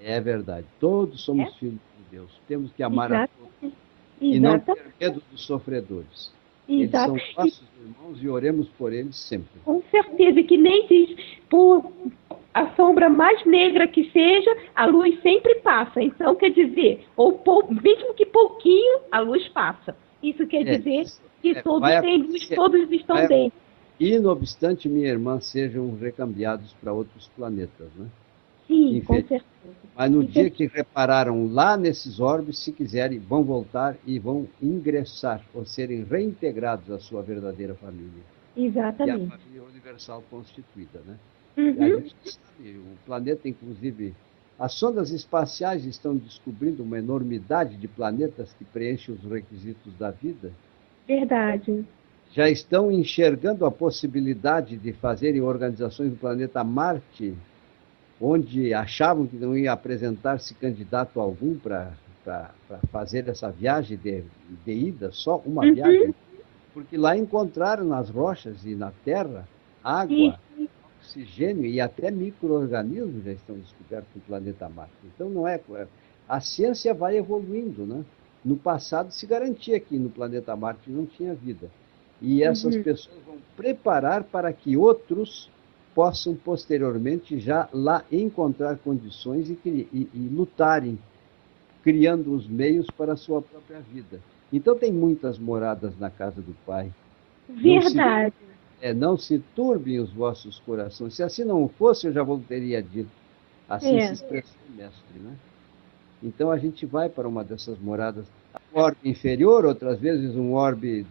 É verdade, todos somos filhos de Deus, temos que amar a todos e não ter medo dos sofredores. Eles são nossos irmãos e oremos por eles sempre. Com certeza, que nem diz, por a sombra mais negra que seja, a luz sempre passa. Então, quer dizer, mesmo que pouquinho, a luz passa. Isso quer dizer que todos têm luz, todos estão bem. E, não obstante, minha irmã, sejam recambiados para outros planetas, né? Sim, com certeza. Mas no dia que repararam lá nesses orbes, se quiserem, vão voltar e vão ingressar, ou serem reintegrados à sua verdadeira família. Exatamente. E a família universal constituída, né? A gente sabe, o planeta, inclusive, as sondas espaciais estão descobrindo uma enormidade de planetas que preenchem os requisitos da vida. Verdade. Já estão enxergando a possibilidade de fazerem organizações do planeta Marte, onde achavam que não ia apresentar-se candidato algum para fazer essa viagem de ida, só uma viagem, porque lá encontraram nas rochas e na terra água, oxigênio e até micro-organismos já estão descobertos no planeta Marte. Então não é... A ciência vai evoluindo, né? No passado se garantia que no planeta Marte não tinha vida. E essas pessoas vão preparar para que outros possam posteriormente já lá encontrar condições e lutarem, criando os meios para a sua própria vida. Então tem muitas moradas na casa do Pai. Verdade. Não se turbem os vossos corações. Se assim não fosse, eu já teria dito. Assim se expressa o mestre, né? Então a gente vai para uma dessas moradas, um orbe inferior, outras vezes um orbe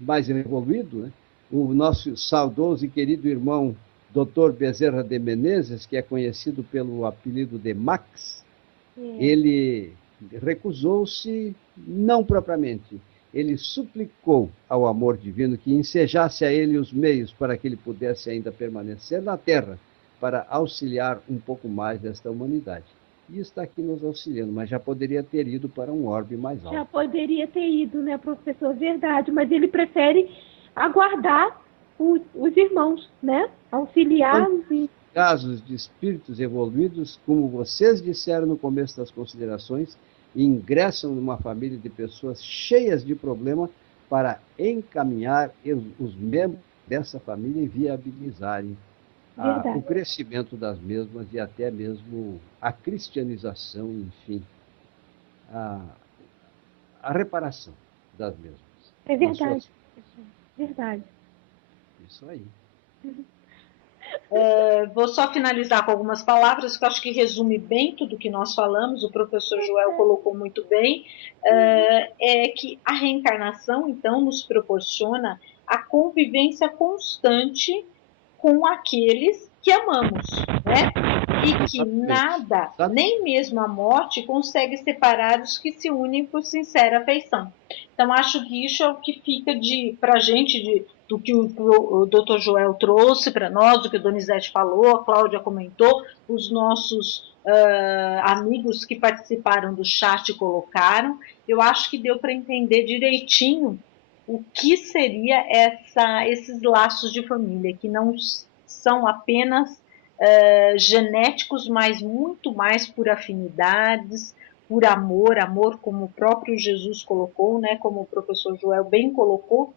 mais evoluído, né? O nosso saudoso e querido irmão Dr. Bezerra de Menezes, que é conhecido pelo apelido de Max, ele recusou-se, não propriamente, ele suplicou ao amor divino que ensejasse a ele os meios para que ele pudesse ainda permanecer na Terra, para auxiliar um pouco mais desta humanidade. E está aqui nos auxiliando, mas já poderia ter ido para um orbe mais alto. Já poderia ter ido, né, professor? Verdade, mas ele prefere aguardar os irmãos, né? Auxiliá-los. Casos de espíritos evoluídos, como vocês disseram no começo das considerações, ingressam numa família de pessoas cheias de problema para encaminhar os membros dessa família e viabilizarem o crescimento das mesmas e até mesmo a cristianização, enfim, a reparação das mesmas. É verdade. Verdade. Isso aí. Vou só finalizar com algumas palavras que eu acho que resume bem tudo que nós falamos, o professor Joel colocou muito bem, é que a reencarnação, então, nos proporciona a convivência constante com aqueles que amamos, né? E que nada, nem mesmo a morte, consegue separar os que se unem por sincera afeição. Então, acho que isso é o que fica para a gente do que o Dr. Joel trouxe para nós, do que a Donizete falou, a Cláudia comentou, os nossos amigos que participaram do chat colocaram. Eu acho que deu para entender direitinho o que seria esses laços de família, que não são apenas genéticos, mas muito mais por afinidades, por amor, amor como o próprio Jesus colocou, né, como o professor Joel bem colocou,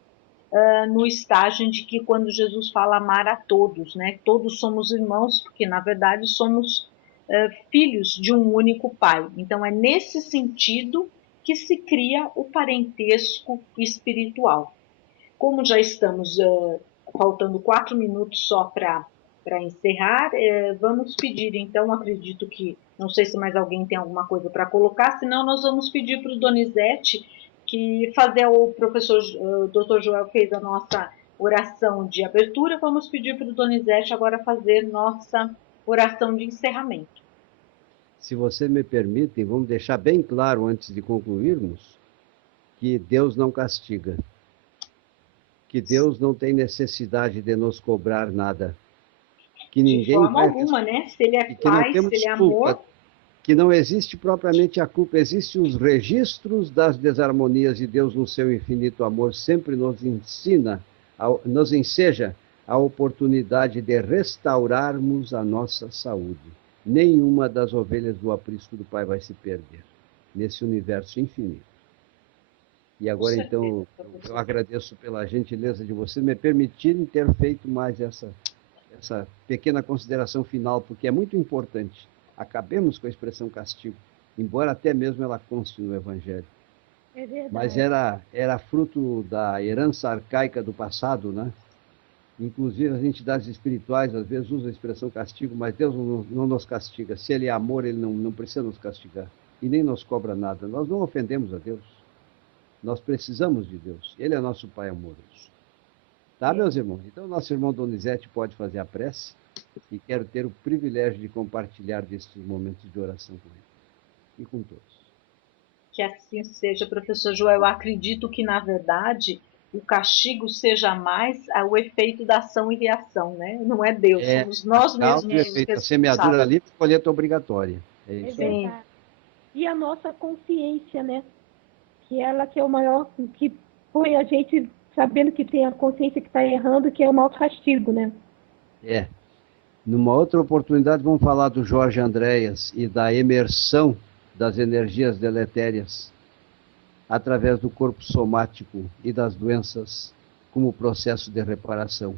no estágio de que quando Jesus fala amar a todos, né, todos somos irmãos, porque na verdade somos filhos de um único Pai. Então é nesse sentido que se cria o parentesco espiritual. Como já estamos faltando 4 minutos só para encerrar, vamos pedir, então, acredito que, não sei se mais alguém tem alguma coisa para colocar, senão nós vamos pedir para o Donizete que o professor Dr. Joel fez a nossa oração de abertura, vamos pedir para o Donizete agora fazer nossa oração de encerramento. se você me permite, vamos deixar bem claro antes de concluirmos que Deus não castiga, que Deus não tem necessidade de nos cobrar nada, que De ninguém forma vai alguma, né? Se ele é e que não pai, se ele temos é culpa, amor, que não existe propriamente a culpa, existem os registros das desarmonias e Deus, no seu infinito amor, sempre nos ensina, nos enseja a oportunidade de restaurarmos a nossa saúde. Nenhuma das ovelhas do aprisco do Pai vai se perder nesse universo infinito. E agora, então, eu agradeço pela gentileza de vocês me permitirem ter feito mais essa pequena consideração final, porque é muito importante. Acabemos com a expressão castigo, embora até mesmo ela conste no Evangelho. É verdade. Mas era fruto da herança arcaica do passado, né? Inclusive as entidades espirituais às vezes usam a expressão castigo, mas Deus não nos castiga. Se Ele é amor, Ele não precisa nos castigar. E nem nos cobra nada. Nós não ofendemos a Deus. Nós precisamos de Deus. Ele é nosso Pai amoroso. Tá, meus irmãos? Então, nosso irmão Donizete pode fazer a prece e quero ter o privilégio de compartilhar destes momentos de oração com ele e com todos. que assim seja, professor Joel. Eu acredito que, na verdade, o castigo seja mais o efeito da ação e reação, né? Não é Deus, somos nós Causa e mesmos os efeito. A semeadura responsáveis. livre, colheita obrigatória. É É isso aí. verdade. E a nossa consciência, né? Que ela que é o maior, que põe a gente sabendo que tem a consciência que está errando, que é o maior castigo, né? É. Numa outra oportunidade, vamos falar do Jorge Andréas e da emersão das energias deletérias através do corpo somático e das doenças como processo de reparação.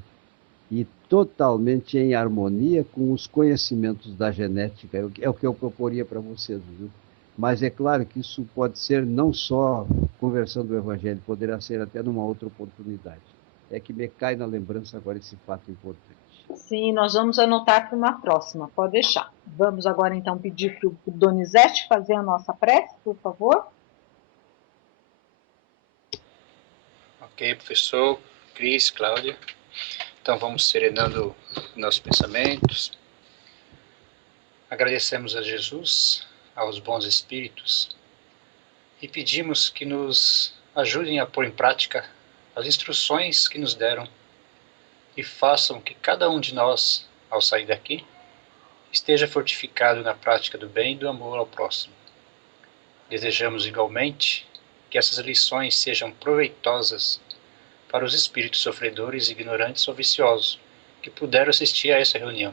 E totalmente em harmonia com os conhecimentos da genética. É o que eu proporia para vocês, viu? Mas é claro que isso pode ser não só conversando do Evangelho, poderá ser até numa outra oportunidade. É que me cai na lembrança agora esse fato importante. Sim, nós vamos anotar para uma próxima, pode deixar. Vamos agora então pedir para o Donizete fazer a nossa prece, por favor. Ok, professor, Cris, Cláudia. Então vamos serenando nossos pensamentos. Agradecemos a Jesus, aos bons espíritos, e pedimos que nos ajudem a pôr em prática as instruções que nos deram e façam que cada um de nós, ao sair daqui, esteja fortificado na prática do bem e do amor ao próximo. Desejamos igualmente que essas lições sejam proveitosas para os espíritos sofredores, ignorantes ou viciosos que puderam assistir a essa reunião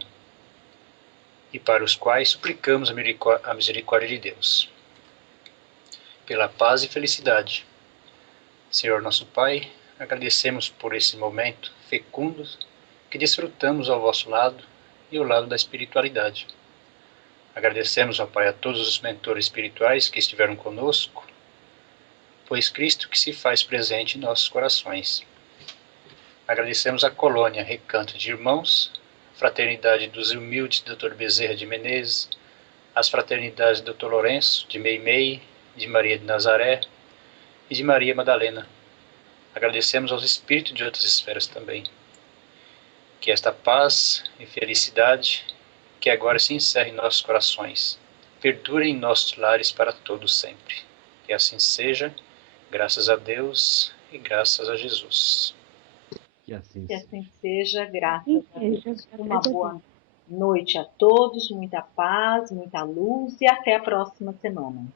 e para os quais suplicamos a misericórdia de Deus. Pela paz e felicidade. Senhor nosso Pai, agradecemos por esse momento fecundo que desfrutamos ao vosso lado e ao lado da espiritualidade. Agradecemos, ó Pai, a todos os mentores espirituais que estiveram conosco, pois Cristo que se faz presente em nossos corações. Agradecemos a colônia Recanto de Irmãos, a fraternidade dos humildes Dr. Bezerra de Menezes, as fraternidades Dr. Lourenço de Meimei, de Maria de Nazaré e de Maria Madalena. Agradecemos aos espíritos de outras esferas também. Que esta paz e felicidade, que agora se encerre em nossos corações, perdure em nossos lares para todos sempre. Que assim seja, graças a Deus e graças a Jesus. Que assim Que seja. assim seja, graças Assim a seja, Deus. graças Uma a Deus. boa noite a todos, muita paz, muita luz e até a próxima semana.